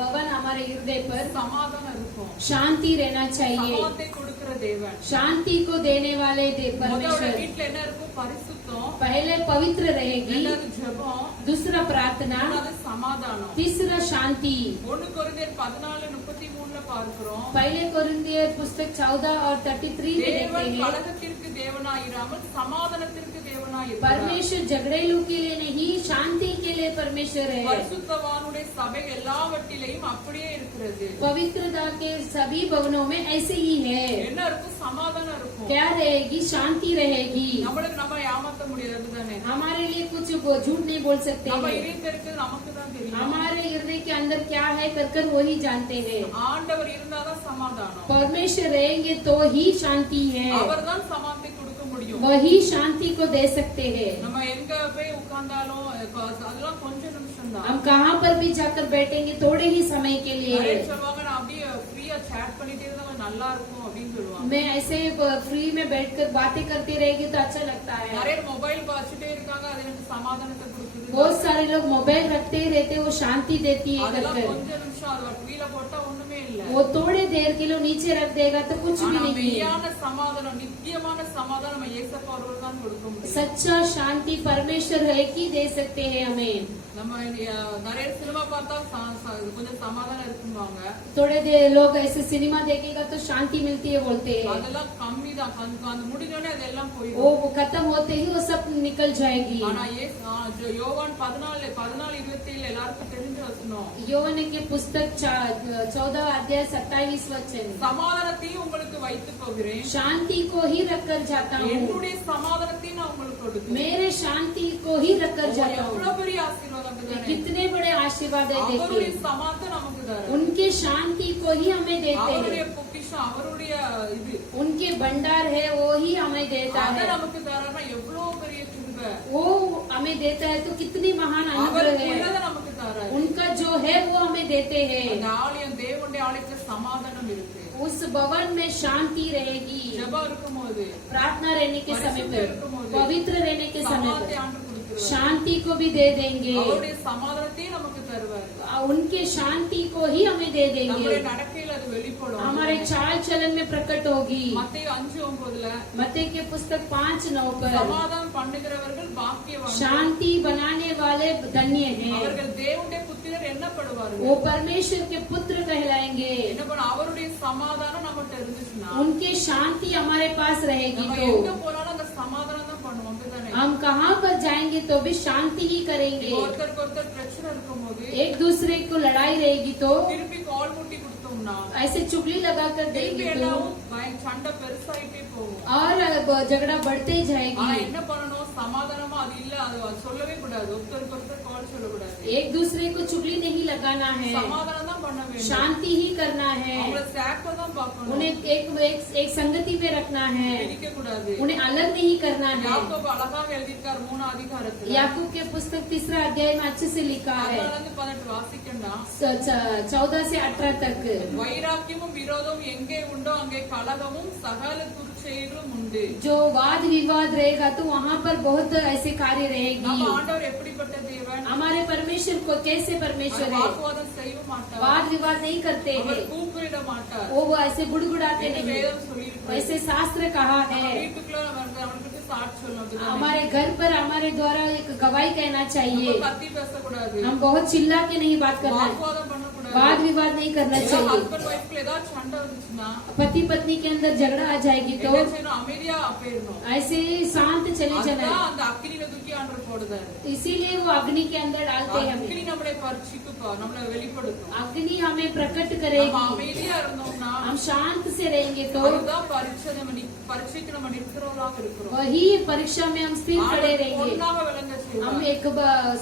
भवन हमारे हृदय पर சமாதானம் இருக்கும். शांति रहना चाहिए. சமாதானத்தை கொடுக்கிற தேவன். शांति को देने वाले முதல்ல परमेश्वर. வீட்ல என்ன இருக்கும்? பரிசுத்தம். पहले पवित्र रहेगी. ரெண்டாவது ஜெபம். दूसरा प्रार्थना. மூணாவது சமாதானம். तीसरा शांति. 1 கொரிந்தியர் 14:33 பார்க்கிறோம். पहले कोरिन्थियर पुस्तक 14 और 33 में देखते தேவன் हैं கலகத்திற்கு தேவனாயிராமல் சமாதானத்திற்கு தேவனாயிருக்கிறார். परमेश्वर झगड़ेलू के लिए नहीं शांति के लिए परमेश्वर है. பரிசுத்தவானுடைய சபை எல்லாவற்றிலேயும் அப்படியே இருக்கிறது. पवित्रता के सभी भवनों में ऐसे ही है. என்ன இருக்கும்? சமாதானம் இருக்கும். क्या रहेगी? शांति रहेगी. நம்மளுக்கு நம்ம ஏமாத்த முடியாது தானே. हमारे लिए कुछ झूठ नहीं बोल सकते நம்ம हैं. இதயத்துல இருக்கிறது நமக்கு தான் தெரியும். हमारे हृदय के अंदर क्या है कर वही जानते हैं. ஆண்டவர் இருந்தாதான் சமாதானம். परमेश्वर रहेंगे तो ही शांति है. அவர்தான் சமாதானத்தை கொடுக்க முடியும். वही शांति को दे सकते हैं. நம்ம எங்க போய் உட்கார்ந்தாலும் அதெல்லாம் கொஞ்ச நிமிஷம் தான். हम कहाँ पर भी जाकर बैठेंगे थोड़े ही समय के लिए. நிறைய சொல்லுவாங்க நான் அப்படியே ஃப்ரீயா சேட் பண்ணிட்டே இருந்தா நல்லா இருக்கும் அப்படின்னு சொல்லுவாங்க. मैं ऐसे फ्री में बैठकर बातें करती रहेगी तो अच्छा लगता है. நிறைய மொபைல் வச்சுட்டே இருக்காங்க. அது எனக்கு சமாதானத்தை கொடுக்குது. बहुत सारे लोग मोबाइल रखते ही रहते वो शांति देती है அதெல்லாம் करकर. கொஞ்ச நிமிஷம் அது ட்வீல போட்டா ஒண்ணுமே இல்ல. वो थोड़े देर के लिए नीचे रख देगा तो कुछ भी ஆனா नहीं है. மெய்யான சமாதானம் நித்தியமான சமாதானம் நம்ம இயேசப்பா அவர்கள் தான் கொடுக்க முடியும். सच्चा शांति परमेश्वर है कि दे सकते हैं हमें. நம்ம நிறைய சினிமா பார்த்தா கொஞ்சம் சமாதானம் இருக்குவாங்க. थोड़े देर लोग ऐसे सिनेमा देखेगा तो शांति मिलती है बोलते हैं. அதெல்லாம் கம்மி தான். அந்த முடிஞ்சோடனே அதெல்லாம் போயிடும். वो खत्म होते ही वो सब निकल जाएगी. ஆனா யோவான் 14:27 எல்லாருக்கும் தெரிஞ்ச வசனம். யோவான் के पुस्तक 14 अध्याय 27 वचन. சமாதானத்தையும் உங்களுக்கு வைத்து போகிறேன். शांति को ही रखकर जाता हूँ. என்னுடைய சமாதானத்தையும் நான் உங்களுக்கு கொடுக்கிறேன். मेरे शांति को ही रखकर जाता हूँ. எவ்வளவு பெரிய ஆசீர்வாதம் தானே. कितने बड़े आशीर्वाद है அவருடைய देखिए. சமாதானம் நமக்கு தரார். उनके शांति को ही हमें देते அவருடைய हैं. பொக்கிஷம் அவருடைய இது उनके भंडार है वो ही हमें देता அத है. நமக்கு தரார்னா எவ்வளவு பெரிய கிருபை. वो हमें देता है तो कितनी महान அவர் अनुग्रह உள்ளத है. நமக்கு தரார். उनका जो है वो हमें देते हैं. அந்த ஆலயம் தேவனுடைய ஆலயத்துல சமாதானம் இருக்கு. उस भवन में शांति रहेगी. ஜெபம் இருக்கும்போது प्रार्थना रहने के समय पर, पवित्र रहने के समय சமாதானத்தை पर ஆண்டவர் கொடுக்கிறார். शांति को भी दे देंगे. அவருடைய சமாதானத்தையும் நமக்கு தருவார். उनके शांति को ही हमें दे देंगे. நம்முடைய நடக்கையில அது அது வெளிப்படும். हमारे चाल चलन में प्रकट होगी। மத்தேயு 5:9 मत्ती के पुस्तक 5:9 पर சமாதானம் பண்ணுகிறவர்கள் பாக்கியவான்கள், शांति बनाने वाले धन्य हैं, அவர்கள் தேவனுடைய புத்திரர் என்னப்படுவார்கள். वो परमेश्वर के पुत्र कहलाएंगे। என்ன பண்ண அவருடைய சமாதானம் நம்மகிட்ட இருந்துச்சுன்னா उनकी शांति हमारे पास रहेगी நம்ம तो எங்க போனாலும் அந்த சமாதானம் தான் பண்ணுவோம். அப்படிதானே? हम कहाँ पर जाएंगे तो भी शांति ही करेंगे। ஒருத்தருக்கு ஒருத்தர் பிரச்சனை இருக்கும்போது एक दूसरे को लड़ाई रहेगी तो திருப்பி கால் முட்டி கொடுத்தோம்னா ऐसे चुगली लगा कर திருப்பி देंगे तो எல்லாம் சண்டை பெருசாயிட்டே போகும். और झगड़ा बढ़ते ही ஆனா जाएगी। என்ன பண்ணணும்? சமாதானமா அது இல்ல, அது சொல்லவே கூடாது. ஒருத்தருக்கு ஒருத்தர் கால் சொல்லக்கூடாது. एक दूसरे को चुगली नहीं लगाना है, சமாதானம் தான் பண்ண வேண்டும். शांति ही करना है। அவங்கள சேக்க தான் பார்க்கணும். उन्हें एक संगति में रखना है, பிரிக்க கூடாது. उन्हें अलग नहीं करना है। யாக்கோபு அழகாக எழுதியிருக்கார் 3 அதிகாரத்துல. याकूब के पुस्तक 3 अध्याय में अच्छे से लिखा है, 18 வாசிக்கண்டா 14 से 18 तक। வைராக்கியமும் விரோதமும் எங்கே உண்டோ அங்கே கலகமும் சகல துர்ச்செயலும் உண்டு. जो वाद विवाद रहेगा तो वहाँ पर बहुत ऐसे कार्य रहेगी। நம்ம ஆண்டவர் எப்படிப்பட்ட தேவன்? हमारे परमेश्वर को कैसे परमेश्वर है, வாக்குவாதம் செய்ய மாட்டார். वाद विवाद नहीं करते அவர் हैं, கூப்பிட மாட்டார். वो ऐसे गुड़गुड़ाते என்று नहीं। வேதம் சொல்லியிருக்கு. वैसे शास्त्र कहा நம்ம है, வீட்டுக்குள்ள அவனுக்கு சாட்சி சொல்லணும். हमारे घर पर हमारे द्वारा एक गवाही कहना चाहिए। கத்தி பேசக்கூடாது. हम बहुत चिल्ला के नहीं बात करना, வாக்குவாதம் பண்ணக்கூடாது. वाद विवाद नहीं करना चाहिए। ஹஸ்பண்ட் ஒய்ஃப்ல ஏதாவது சண்டை வந்துச்சுன்னா पति पत्नी के अंदर झगड़ा आ जाएगी तो என்ன செய்யணும்? அமைதியா போயிடணும். ऐसे शांत चले जाना அதான் है। அந்த அக்கினியில தூக்கி ஆண்டவர் போடுதாரு. इसीलिए वो अग्नि के अंदर डालते हैं அக்கினி हमें। நம்மளை பரிசுக்குப்பா, நம்மளை வெளிப்படுத்தும். अग्नि हमें प्रकट நம்ம करेगी। அமைதியா இருந்தோம்னா हम शांत से रहेंगे तो அதுதான் பரீட்சைக்கு நம்ம நிற்கிறவர்களாக இருக்கிறோம். वही परीक्षा में हम स्थिर खड़े रहेंगे। பொன்னாக விளங்க हम செய்வார். एक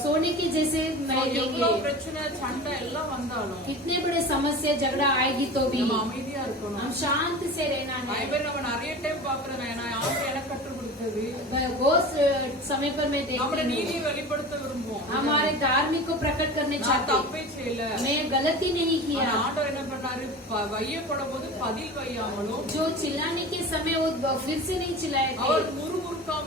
सोने के जैसे रहेंगे। எவ்வளவு பிரச்சனை சண்டை எல்லாம் வந்தாலும் कितने बड़े समस्या झगड़ा आएगी तो भी நம்ம அமைதியா இருக்கணும். हम शांत से रहना है। பைபிள் நம்ம நிறைய டைம் பாக்குறேன். நான் ஆண்டவர் எனக்கு கற்றுக் கொடுத்தது बहुत समय पर मैं நம்மளோட देखती நீதியை हूँ, வெளிப்படுத்த விரும்புவோம். हमारे धार्मिक को प्रकट करने நான் चाहते தப்பே செய்யல. मैं गलती नहीं ஆனா किया। ஆண்டவர் என்ன பண்ணாரு? வையப்படும் போது பதில் வையாமலும் जो चिल्लाने के समय वो फिर से नहीं चिल्लाए அவர் थे, முறுமுறுக்காம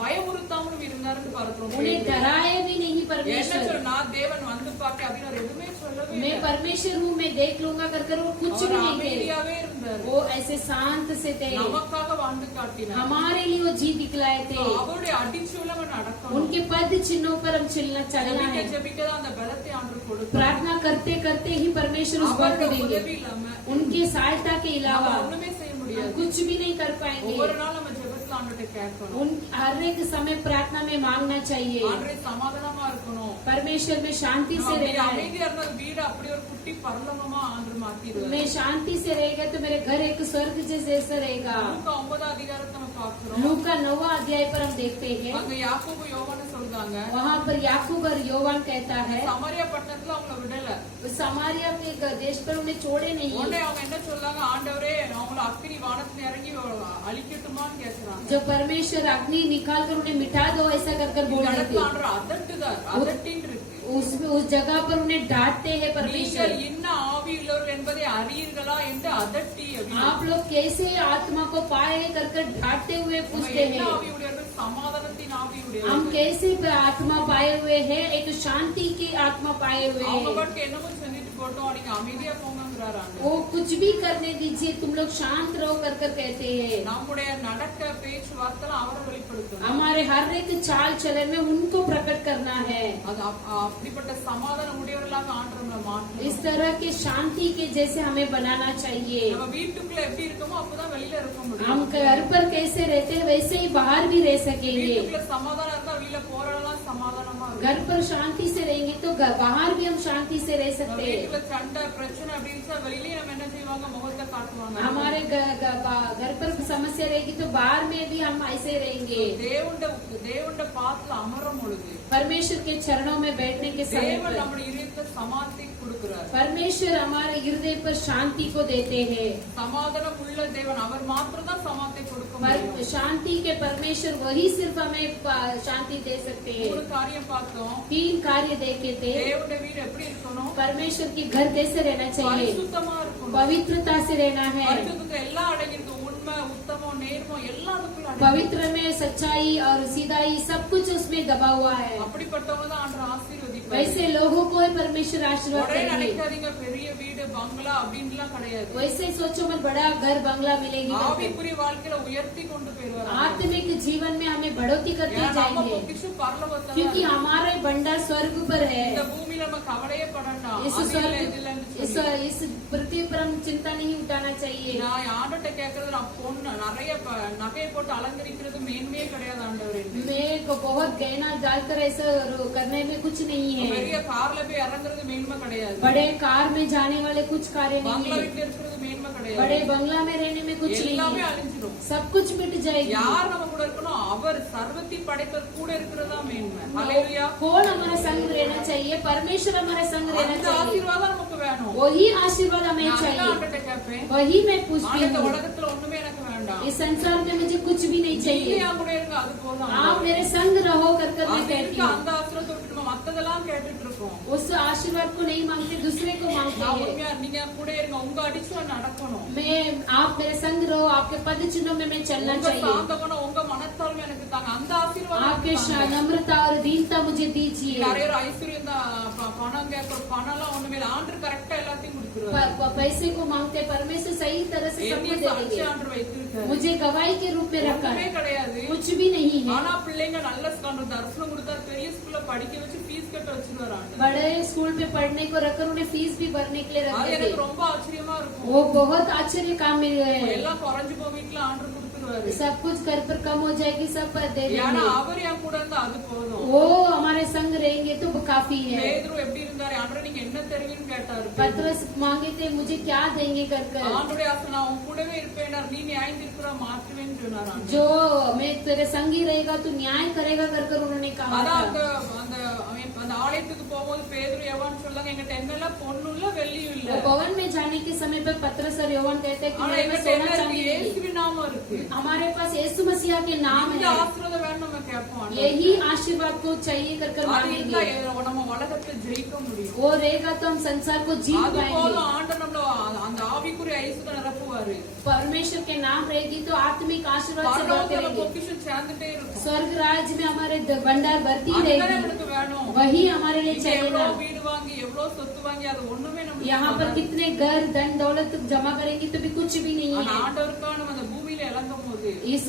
பயமுறுத்தாமலும் இருந்தாருன்னு பார்க்கிறோம். उन्हें डराए भी नहीं என்ன परमेश्वर। சொன்னா தேவன் வந்து பார்க்க அப்படின்னு அவர் எதுவுமே சொல்லவே मैं இல்லை. परमेश्वर हूँ, मैं देख लूंगा कर वो कुछ அவர் भी नहीं थे। அமைதியாவே இருந்தார். वो ऐसे शांत से थे, நமக்காக வாழ்ந்து காட்டினார். हमारे लिए वो जी दिखलाए थे। அவருடைய அடிச்சூல நடக்கணும். उनके पद चिन्हों पर हम चलना है। ஜெபிக்கதான் அந்த பலத்தை ஆண்டவர் கொடுத்தார். प्रार्थना करते करते ही परमेश्वर उस बल को அவருடைய देंगे। உதவி இல்லாம उनकी सहायता के நம்ம अलावा ஒண்ணுமே செய்ய हम முடியாது. कुछ भी नहीं कर पाएंगे। ஒவ்வொரு நாள் நம்ம ஜெபத்துல ஆண்டவர்ட்ட கேட்கணும். उन हर एक समय प्रार्थना में मांगना चाहिए। ஆண்டவரே சமாதானமா இருக்கணும். परमेश्वर में शांति से நம்ம रहना है। அமைதியா இருந்தா வீடு அப்படி ஒரு குட்டி பரலோகமா ஆண்டவர் மாத்திடுவார். मैं शांति से रहेगा तो मेरे घर एक स्वर्ग जैसा रहेगा। லூக்கா 9 அதிகாரத்தை நம்ம பார்க்கிறோம். लूका का 9वां अध्याय पर हम देखते हैं, அங்க யாக்கோபு யோவான்னு சொல்றாங்க. वहाँ पर याकूब और योवान कहता है, சமாரியா பட்டணத்துல அவங்கள விடல. समारिया के देश पर उन्हें छोड़े नहीं। உடனே அவங்க என்ன சொல்றாங்க? ஆண்டவரே அவங்கள அக்கினி வானத்துல இறங்கி அழிக்கட்டுமான்னு கேக்குறாங்க. जब परमेश्वर अग्नि निकाल कर उन्हें मिटा दो ऐसा कर बोल இந்த रहे இடத்துல थे, ஆண்டவர் அதட்டுதார். அதட்டின்னு இருக்கு. उस जगह पर उन्हें डांटते हैं परमेश्वर। நீங்கள் இன்ன ஆவியுள்ளவர்கள் என்பதை அறியீர்களா என்று அதட்டி அப்படின்னு. आप लोग कैसे आत्मा को पाए कर डांटते हुए நம்ம पूछते என்ன हैं, ஆவியுடையவர்கள்? சமாதானத்தின் हम ஆவியுடையவர்கள். कैसे आत्मा पाए हुए हैं? एक शांति की आत्मा पाए हुए அவங்க हैं। பாட்டுக்கு என்னமோ செஞ்சுட்டு போட்டோம், நீங்க அமைதியா போங்கிறாரு ஆண்டவர். वो कुछ भी करने दीजिए, तुम लोग शांत रहो कर कहते हैं। நம்முடைய நடக்க பேச்சுவார்த்தை அவரை வெளிப்படுத்தணும். हमारे हर एक चाल चलन में उनको प्रकट करना है। அது அப்படிப்பட்ட சமாதானம் உடையவர்களாக ஆண்டவர் நம்மளை மாற்றணும். इस तरह के शांति के जैसे हमें बनाना चाहिए। நம்ம வீட்டுக்குள்ள எப்படி இருக்கோமோ அப்பதான் வெளியில இருக்க हम முடியும். घर पर कैसे रहते हैं वैसे ही बाहर भी रह सकेंगे। வீட்டுக்குள்ள சமாதானம் இருந்தா வெளியில போறதெல்லாம் சமாதானமா இருக்கும். घर पर शांति से रहेंगे तो बाहर भी हम शांति से रह நம்ம सकते हैं। வீட்டுல சண்டை பிரச்சனை அப்படின்னு வெளியிலே நம்ம என்ன செய்வாங்க? முகத்தை காட்டுவாங்க. हमारे घर पर समस्या रहेगी तो बाहर में भी हम ऐसे रहेंगे। தேவண்ட பாத்துல அமரும் பொழுது परमेश्वर के चरणों में बैठने के समय தேவன் पर நம்முடைய இதயத்தை சமாதி கொடுக்கிறார். परमेश्वर हमारे हृदय पर शांति को देते हैं। சமாதானம் உள்ள தேவன் அவர் மாத்திரம் தான் சமாதி கொடுக்க முடியும். शांति के परमेश्वर वही सिर्फ हमें शांति दे सकते हैं। ஒரு காரியம் பார்த்தோம். 3 कार्य देखे थे। தேவனுடைய வீடு எப்படி இருக்கணும்? परमेश्वर की घर कैसे रहना चाहिए? பரிசுத்தமா இருக்கணும். पवित्रता से रहना है। பரிசுத்தத்துல எல்லாம் அடங்கியிருக்கு. உண்மை, உத்தமம், நேர்மம் எல்லாத்துக்குள்ள அடங்கியிருக்கு. पवित्र में सच्चाई और सीधाई सब कुछ उसमें दबा हुआ है। அப்படிப்பட்டவங்க தான் ஆண்டவர் ஆசீர்வதிப்பார். वैसे लोगों को ही परमेश्वर आशीर्वाद உடனே देंगे। நினைக்காதீங்க பெரிய வீடு வீடு பங்களா அப்படின்லாம் கிடையாது. वैसे सोचो मत बड़ा घर बंगला मिलेगी करके। ஆவிக்குரிய வாழ்க்கையில உயர்த்தி கொண்டு போயிருவாரு. आत्मिक जीवन में हमें बढ़ोतरी करते நம்ம जाएंगे பொக்கிஷம் பரலோகத்துல क्योंकि हमारे भंडार स्वर्ग पर है। இந்த பூமியில நம்ம கவலையே படண்டாம். इस पृथ्वी पर हम चिंता नहीं उठाना चाहिए। நான் ஆண்டவர்ட்ட கேக்குறது நான் பொண்ணு நிறைய நகையை போட்டு அலங்கரிக்கிறது மேன்மையே கிடையாது ஆண்டவரே. मेरे को बहुत गहना डालकर ऐसा करने में कुछ नहीं है। பெரிய கார்ல போய் இறங்குறது மேன்மை கிடையாது. बड़े कार में जाने वाले कुछ कार्य नहीं பங்களா है। வீட்டுல இருக்கிறது மேன்மை கிடையாது. बड़े बंगला में रहने में कुछ नहीं எல்லாமே है। அழிஞ்சிடும். सब कुछ मिट जाएगी। யார் நம்ம கூட இருக்கணும்? அவர் சர்வத்தை படைத்தவர் கூட இருக்கிறதா மேன்மை. ஹalleluya. कौन हमारा संग रहना चाहिए? परमेश्वर हमारा संग रहना அந்த चाहिए। ஆசீர்வாதம் நமக்கு வேணும். वही आशीर्वाद हमें நான் चाहिए। ஆண்டவர்ட்ட கேட்பேன். वही मैं पूछती இந்த हूँ। உலகத்துல ஒண்ணுமே எனக்கு வேண்டாம். इस संसार में मुझे कुछ भी नहीं நீங்க चाहिए। என் கூட இருங்க அது போதும். आप मेरे संग रहो कर कर मैं அது कहती இருக்க हूँ। அந்த ஆசீர்வாதத்தை விட்டு நம்ம மத்ததெல்லாம் கேட்டுட்டு இருக்கோம். उस आशीर्वाद को नहीं मांगते, दूसरे को मांगते நான் हैं। உண்மையா நீங்க கூட இருங்க. உங்க அடிச்சுல நடக்கணும். मैं आप मेरे संग रहो, आपके पद चिन्हों में मैं चलना உங்க चाहिए। சாந்தகுணம் உங்க மனத்தாழ்மை எனக்கு தாங்க. அந்த ஆசீர்வாதம் आपके எனக்கு தாங்க. नम्रता और दीनता मुझे दीजिए। நிறைய பேர் ஐஸ்வர்யம் தான் பணம் கேட்கிற பணம் எல்லாம் ஒண்ணுமே இல்ல. ஆண்டு கரெக்டா எல்லாத்தையும் கொடுத்துருவாரு. पैसे को मांगते परमेश्वर सही तरह से सब என்னைய कुछ दे சாட்சி देंगे। ஆண்டு வைத்திருக்காரு. मुझे गवाही के रूप में रखा ஒண்ணுமே है, கிடையாது. कुछ भी नहीं है। ஆனா பிள்ளைங்க நல்ல ஸ்காண்டர் தரிசனம் கொடுத்தாரு. பெரிய ஸ்கூல்ல படிக்க வச்சு ஃபீஸ் கட்ட வச்சிருவாரு ஆண்டு. बड़े स्कूल पे पढ़ने को रखकर उन्हें फीस भी भरने के लिए அது रखते எனக்கு थे। ரொம்ப ஆச்சரியமா இருக்கும். वो बहुत आश्चर्य काम में है। எல்லாம் குறைஞ்சு போ வீட்டுல ஆண்டு கொடுத்துருவாரு. सब कुछ कर पर कम हो जाएगी, सब दे ஏன்னா देंगे। அவர் என் கூட இருந்தா அது போதும். वो हमारे संग रहेंगे तो काफी है। பேதுரு எப்படி இருந்தாரு? ஆண்டவரே நீங்க என்ன தருவீன்னு கேட்டாரு. पतरस मांगे थे मुझे क्या देंगे कर कर। ஆண்டவரே ஆசை நான் உன் கூடவே இருப்பேனார். நீ நியாயம் இருக்கிற மாற்றுவேன்னு சொன்னார் ஆண்டவர். जो मैं तेरे संग ही रहेगा तू न्याय करेगा कर कर उन्होंने कहा அதான் था। அந்த ஆலயத்துக்கு போகும்போது பேதுரு யவான் சொல்றாங்க எங்கிட்ட என்னெல்லாம் பொண்ணும் இல்ல வெள்ளியும் இல்ல. वो भवन में जाने के समय पर पतरस और यौवन कहते हैं कि ஆனா मेरे में எங்கிட்ட सोना என்ன चांदी இருக்கு? नहीं। இயேசுவின் நாமம் இருக்கு. हमारे पास यीशु मसीह के नाम இந்த है। ஆசீர்வாதம் வேணும் நம்ம கேட்போம் ஆண்டவரே. यही आशीर्वाद को चाहिए कर कर அது இருந்தா मांगेंगे। நம்ம உலகத்தை ஜெயிக்க முடியும். वो रहेगा तो हम संसार को जीत அது पाएंगे। போதும். ஆண்டவர் நம்மள அந்த ஆவிக்குரிய ஐசுல நிரப்புவாரு. परमेश्वर के नाम रहेगी तो आत्मिक आशीर्वाद से भरते பரலோகத்துல रहेंगे। பொக்கிஷம் சேர்ந்துட்டே இருக்கும். स्वर्ग राज्य में हमारे भंडार भरती அதுதான் रहेगी। நம்மளுக்கு வேணும். वही हमारे लिए இங்க चाहिए। எவ்வளவு வீடு வாங்கி எவ்வளவு சொத்து வாங்கி அது ஒண்ணுமே நமக்கு यहाँ पर कितने घर धन दौलत जमा करेंगे तो भी कुछ भी नहीं ஆனா है। ஆண்டவருக்காக நம்ம அந்த பூமியில இழக்கும் போது इस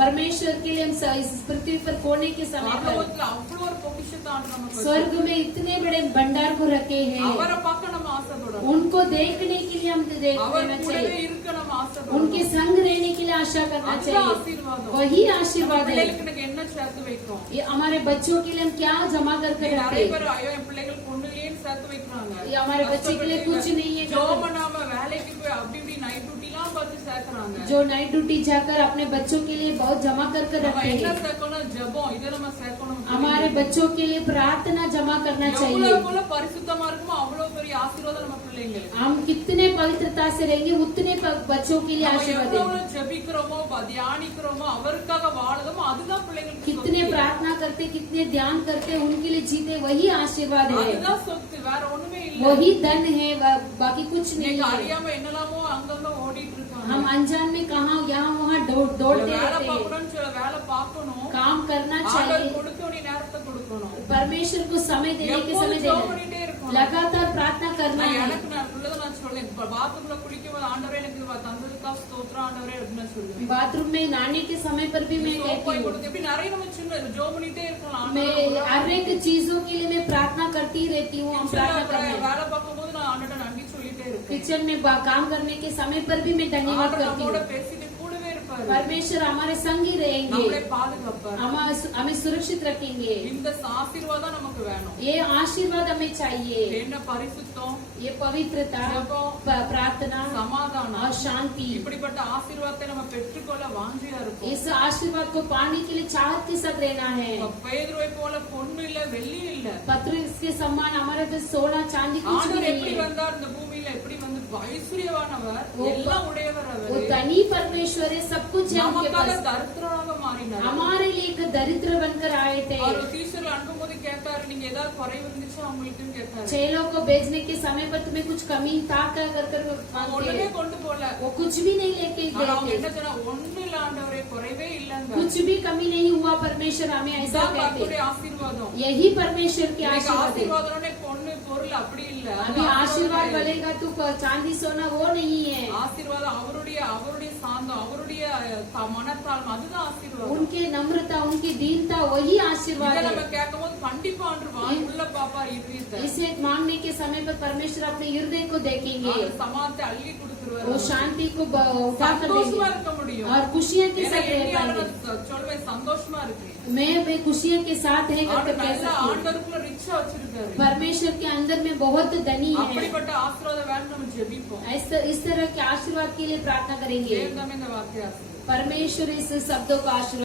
परमेश्वर के लिए हम इस पृथ्वी पर खोने के समय पर பரலோகத்துல அவ்வளவு ஒரு பொக்கிஷத்தை ஆண்டவர் நமக்கு स्वर्ग में इतने बड़े भंडार को रखे हैं। அவரை பார்க்க நம்ம ஆசைப்படணும். उनको देखने के लिए हम அவர் देखना கூடவே चाहिए। இருக்க நம்ம ஆசைப்படணும். उनके संग रहने के लिए आशा करना அதுதான் चाहिए। ஆசீர்வாதம். वही आशीर्वाद है। பிள்ளைகளுக்கு எனக்கு என்ன சேர்த்து வைக்கும்? ये हमारे बच्चों के लिए हम क्या जमा कर कर रखते நிறைய हैं। பேர் ஐயோ என் பிள்ளைகள் பொண்ணுலேன்னு சேர்த்து வைக்கிறாங்க. ये हमारे बच्चे के लिए कुछ नहीं है। ஜோம் பண்ணாம வேலைக்கு போய் அப்படி இப்படி நைட் டியூட்டி எல்லாம் பார்த்து சேர்க்கறாங்க. जो नाइट ड्यूटी जाकर अपने बच्चों के लिए बहुत जमा कर कर நம்ம रखते என்ன हैं। சேர்க்கணும்? ஜெபம். இதை நம்ம சேர்க்கணும். हमारे बच्चों के लिए प्रार्थना जमा करना चाहिए। எவ்வளவு பரிசுத்தமா இருக்குமோ அவ்வளவு பெரிய ஆசீர்வாதம் நம்ம பிள்ளைங்களுக்கு. हम कितने पवित्रता से रहेंगे उतने बच्चों के लिए நம்ம आशीर्वाद எவ்வளவு है। ஜெபிக்கிறோமோ தியானிக்கிறோமோ அவருக்காக வாழுதோமோ அதுதான் பிள்ளைங்களுக்கு कितने சொத்து. प्रार्थना करते, कितने ध्यान करते, उनके लिए जीते, वही आशीर्वाद है। அதுதான் சொத்து. வேற ஒண்ணுமே இல்ல. वही धन है, बाकी कुछ नहीं நீங்க है। அறியாம என்னெல்லாமோ அங்கங்க ஓடிட்டு இருக்காங்க. हम अनजान में कहा यहाँ वहाँ दौड़ते வேலை रहते हैं। பார்க்கணும்னு சொல்ல வேலை பார்க்கணும். काम करना ஆண்டவர் चाहिए। கொடுக்க வேண்டிய நேரத்தை கொடுக்கணும். परमेश्वर को समय देने के समय எப்போதும் ஜெபம் देना, பண்ணிட்டே இருக்கணும். लगातार प्रार्थना करना நான் है। எனக்கு நான் உள்ளதை நான் சொல்றேன். இப்ப பாத்ரூம்ல குளிக்கும் போது ஆண்டவரே எனக்கு தந்ததுக்கா ஸ்தோத்திரம் ஆண்டவரே அப்படின்னு நான் சொல்லுவேன். बाथरूम में नहाने के समय पर भी मैं சோப் कहती போய் हूँ, கொடுத்து எப்படி நிறைய நம்ம சின்ன ஜெபம் பண்ணிட்டே இருக்கலாம். मैं हर एक चीजों के लिए मैं प्रार्थना करती रहती हूँ। हम प्रार्थना करते हैं। வேலை பார்க்கும்போது நான் ஆண்டவரை நன்றி சொல்லிட்டே இருப்பேன். किचन में काम करने के समय पर भी मैं धन्यवाद ஆண்டவர் करती நம்மோட हूँ। பேசிட்டு கூடவே இருப்பாரு. परमेश्वर हमारे संग ही रहेंगे, நம்மளை பாதுகாப்பாரு. हमें सुरक्षित रखेंगे। இந்த ஆசீர்வாதம் நமக்கு வேணும். ये आशीर्वाद हमें चाहिए। என்ன பரிசுத்தம், ये पवित्रता, ஜெபம், प्रार्थना சமாதானம், और शांति। இப்படிப்பட்ட ஆசீர்வாதத்தை நம்ம பெற்றுக்கொள்ள வாஞ்சியா இருக்கும். इस आशीर्वाद को पाने के लिए चाहत के साथ रहना है। பேதுருவை போல பொண்ணு இல்ல வெள்ளி இல்ல. पत्रस के समान हमारे पास सोना चांदी कुछ भी ஆண்டவர் नहीं எப்படி है। வந்தார் இந்த பூமியில? எப்படி வந்து ஐஸ்வர்யவானவர், वो எல்லாம் உடையவர் वो அவர். धनी परमेश्वर है, सब कुछ है उनके நமக்காக पास। தரித்திரராக மாறினார். हमारे लिए एक दरिद्र बनकर आए थे। அவர் டீச்சர்ல அனுப்பும்போது கேட்டாரு, நீங்க ஏதாவது குறைவு இருந்துச்சா அவங்களுக்குன்னு கேட்டாரு. चेलों को भेजने के समय पर तुम्हें कुछ कमी था क्या कर कर அவங்க मांगते ஒண்ணுமே हैं। கொண்டு போல. वो कुछ भी नहीं लेके ஆனா அவங்க गए என்ன थे। சொன்னா, ஒண்ணு இல்ல ஆண்டவரே, குறைவே இல்லங்க. कुछ भी कमी नहीं हुआ। परमेश्वर हमें ऐसा இதுதான் कहते கர்த்தருடைய हैं। ஆசீர்வாதம். यही परमेश्वर की இன்னைக்கு आशीर्वाद है। ஆசீர்வாதம்னே பொண்ணு பொருள் அப்படி இல்ல. அது अभी आशीर्वाद ஆசீர்வாதம் मिलेगा तो चांदी सोना वो नहीं है, ஆசீர்வாதம் அவருடைய சாந்தம், அவருடைய மனத்தாழ்மை, அதுதான் ஆசீர்வாதம். उनके नम्रता, उनकी दीनता वही आशीर्वाद இதை है। நம்ம கேட்கும் போது கண்டிப்பா ஆண்டவர் வாய் உள்ள பாப்பார் இருதயத்தை. इसे मांगने के समय पर परमेश्वर अपने हृदय को देखेंगे, அவர் சமாதானத்தை அள்ளி கொடுத்துருவாரு. वो शांति को उठा कर சந்தோஷமா देंगे இருக்க முடியும். और खुशियों के ஏன்னா साथ रह எளிமையான पाएंगे। சொல்வேன், சந்தோஷமா இருக்கு. मैं खुशियों के साथ है करके ஆண்டவர் कह நல்ல सकती हूँ। ஆண்டவருக்குள்ள ரிச்சா வச்சிருக்காரு. परमेश्वर के अंदर में बहुत धनी है। அப்படிப்பட்ட ஆசீர்வாதம் வேணும், நம்ம ஜெபிப்போம். इस तरह के आशीर्वाद के लिए प्रार्थना करेंगे। தேவன் தாமே இந்த வார்த்தையை ஆசீர்வதிப்பார். परमेश्वर इस शब्दों का आशीर्वाद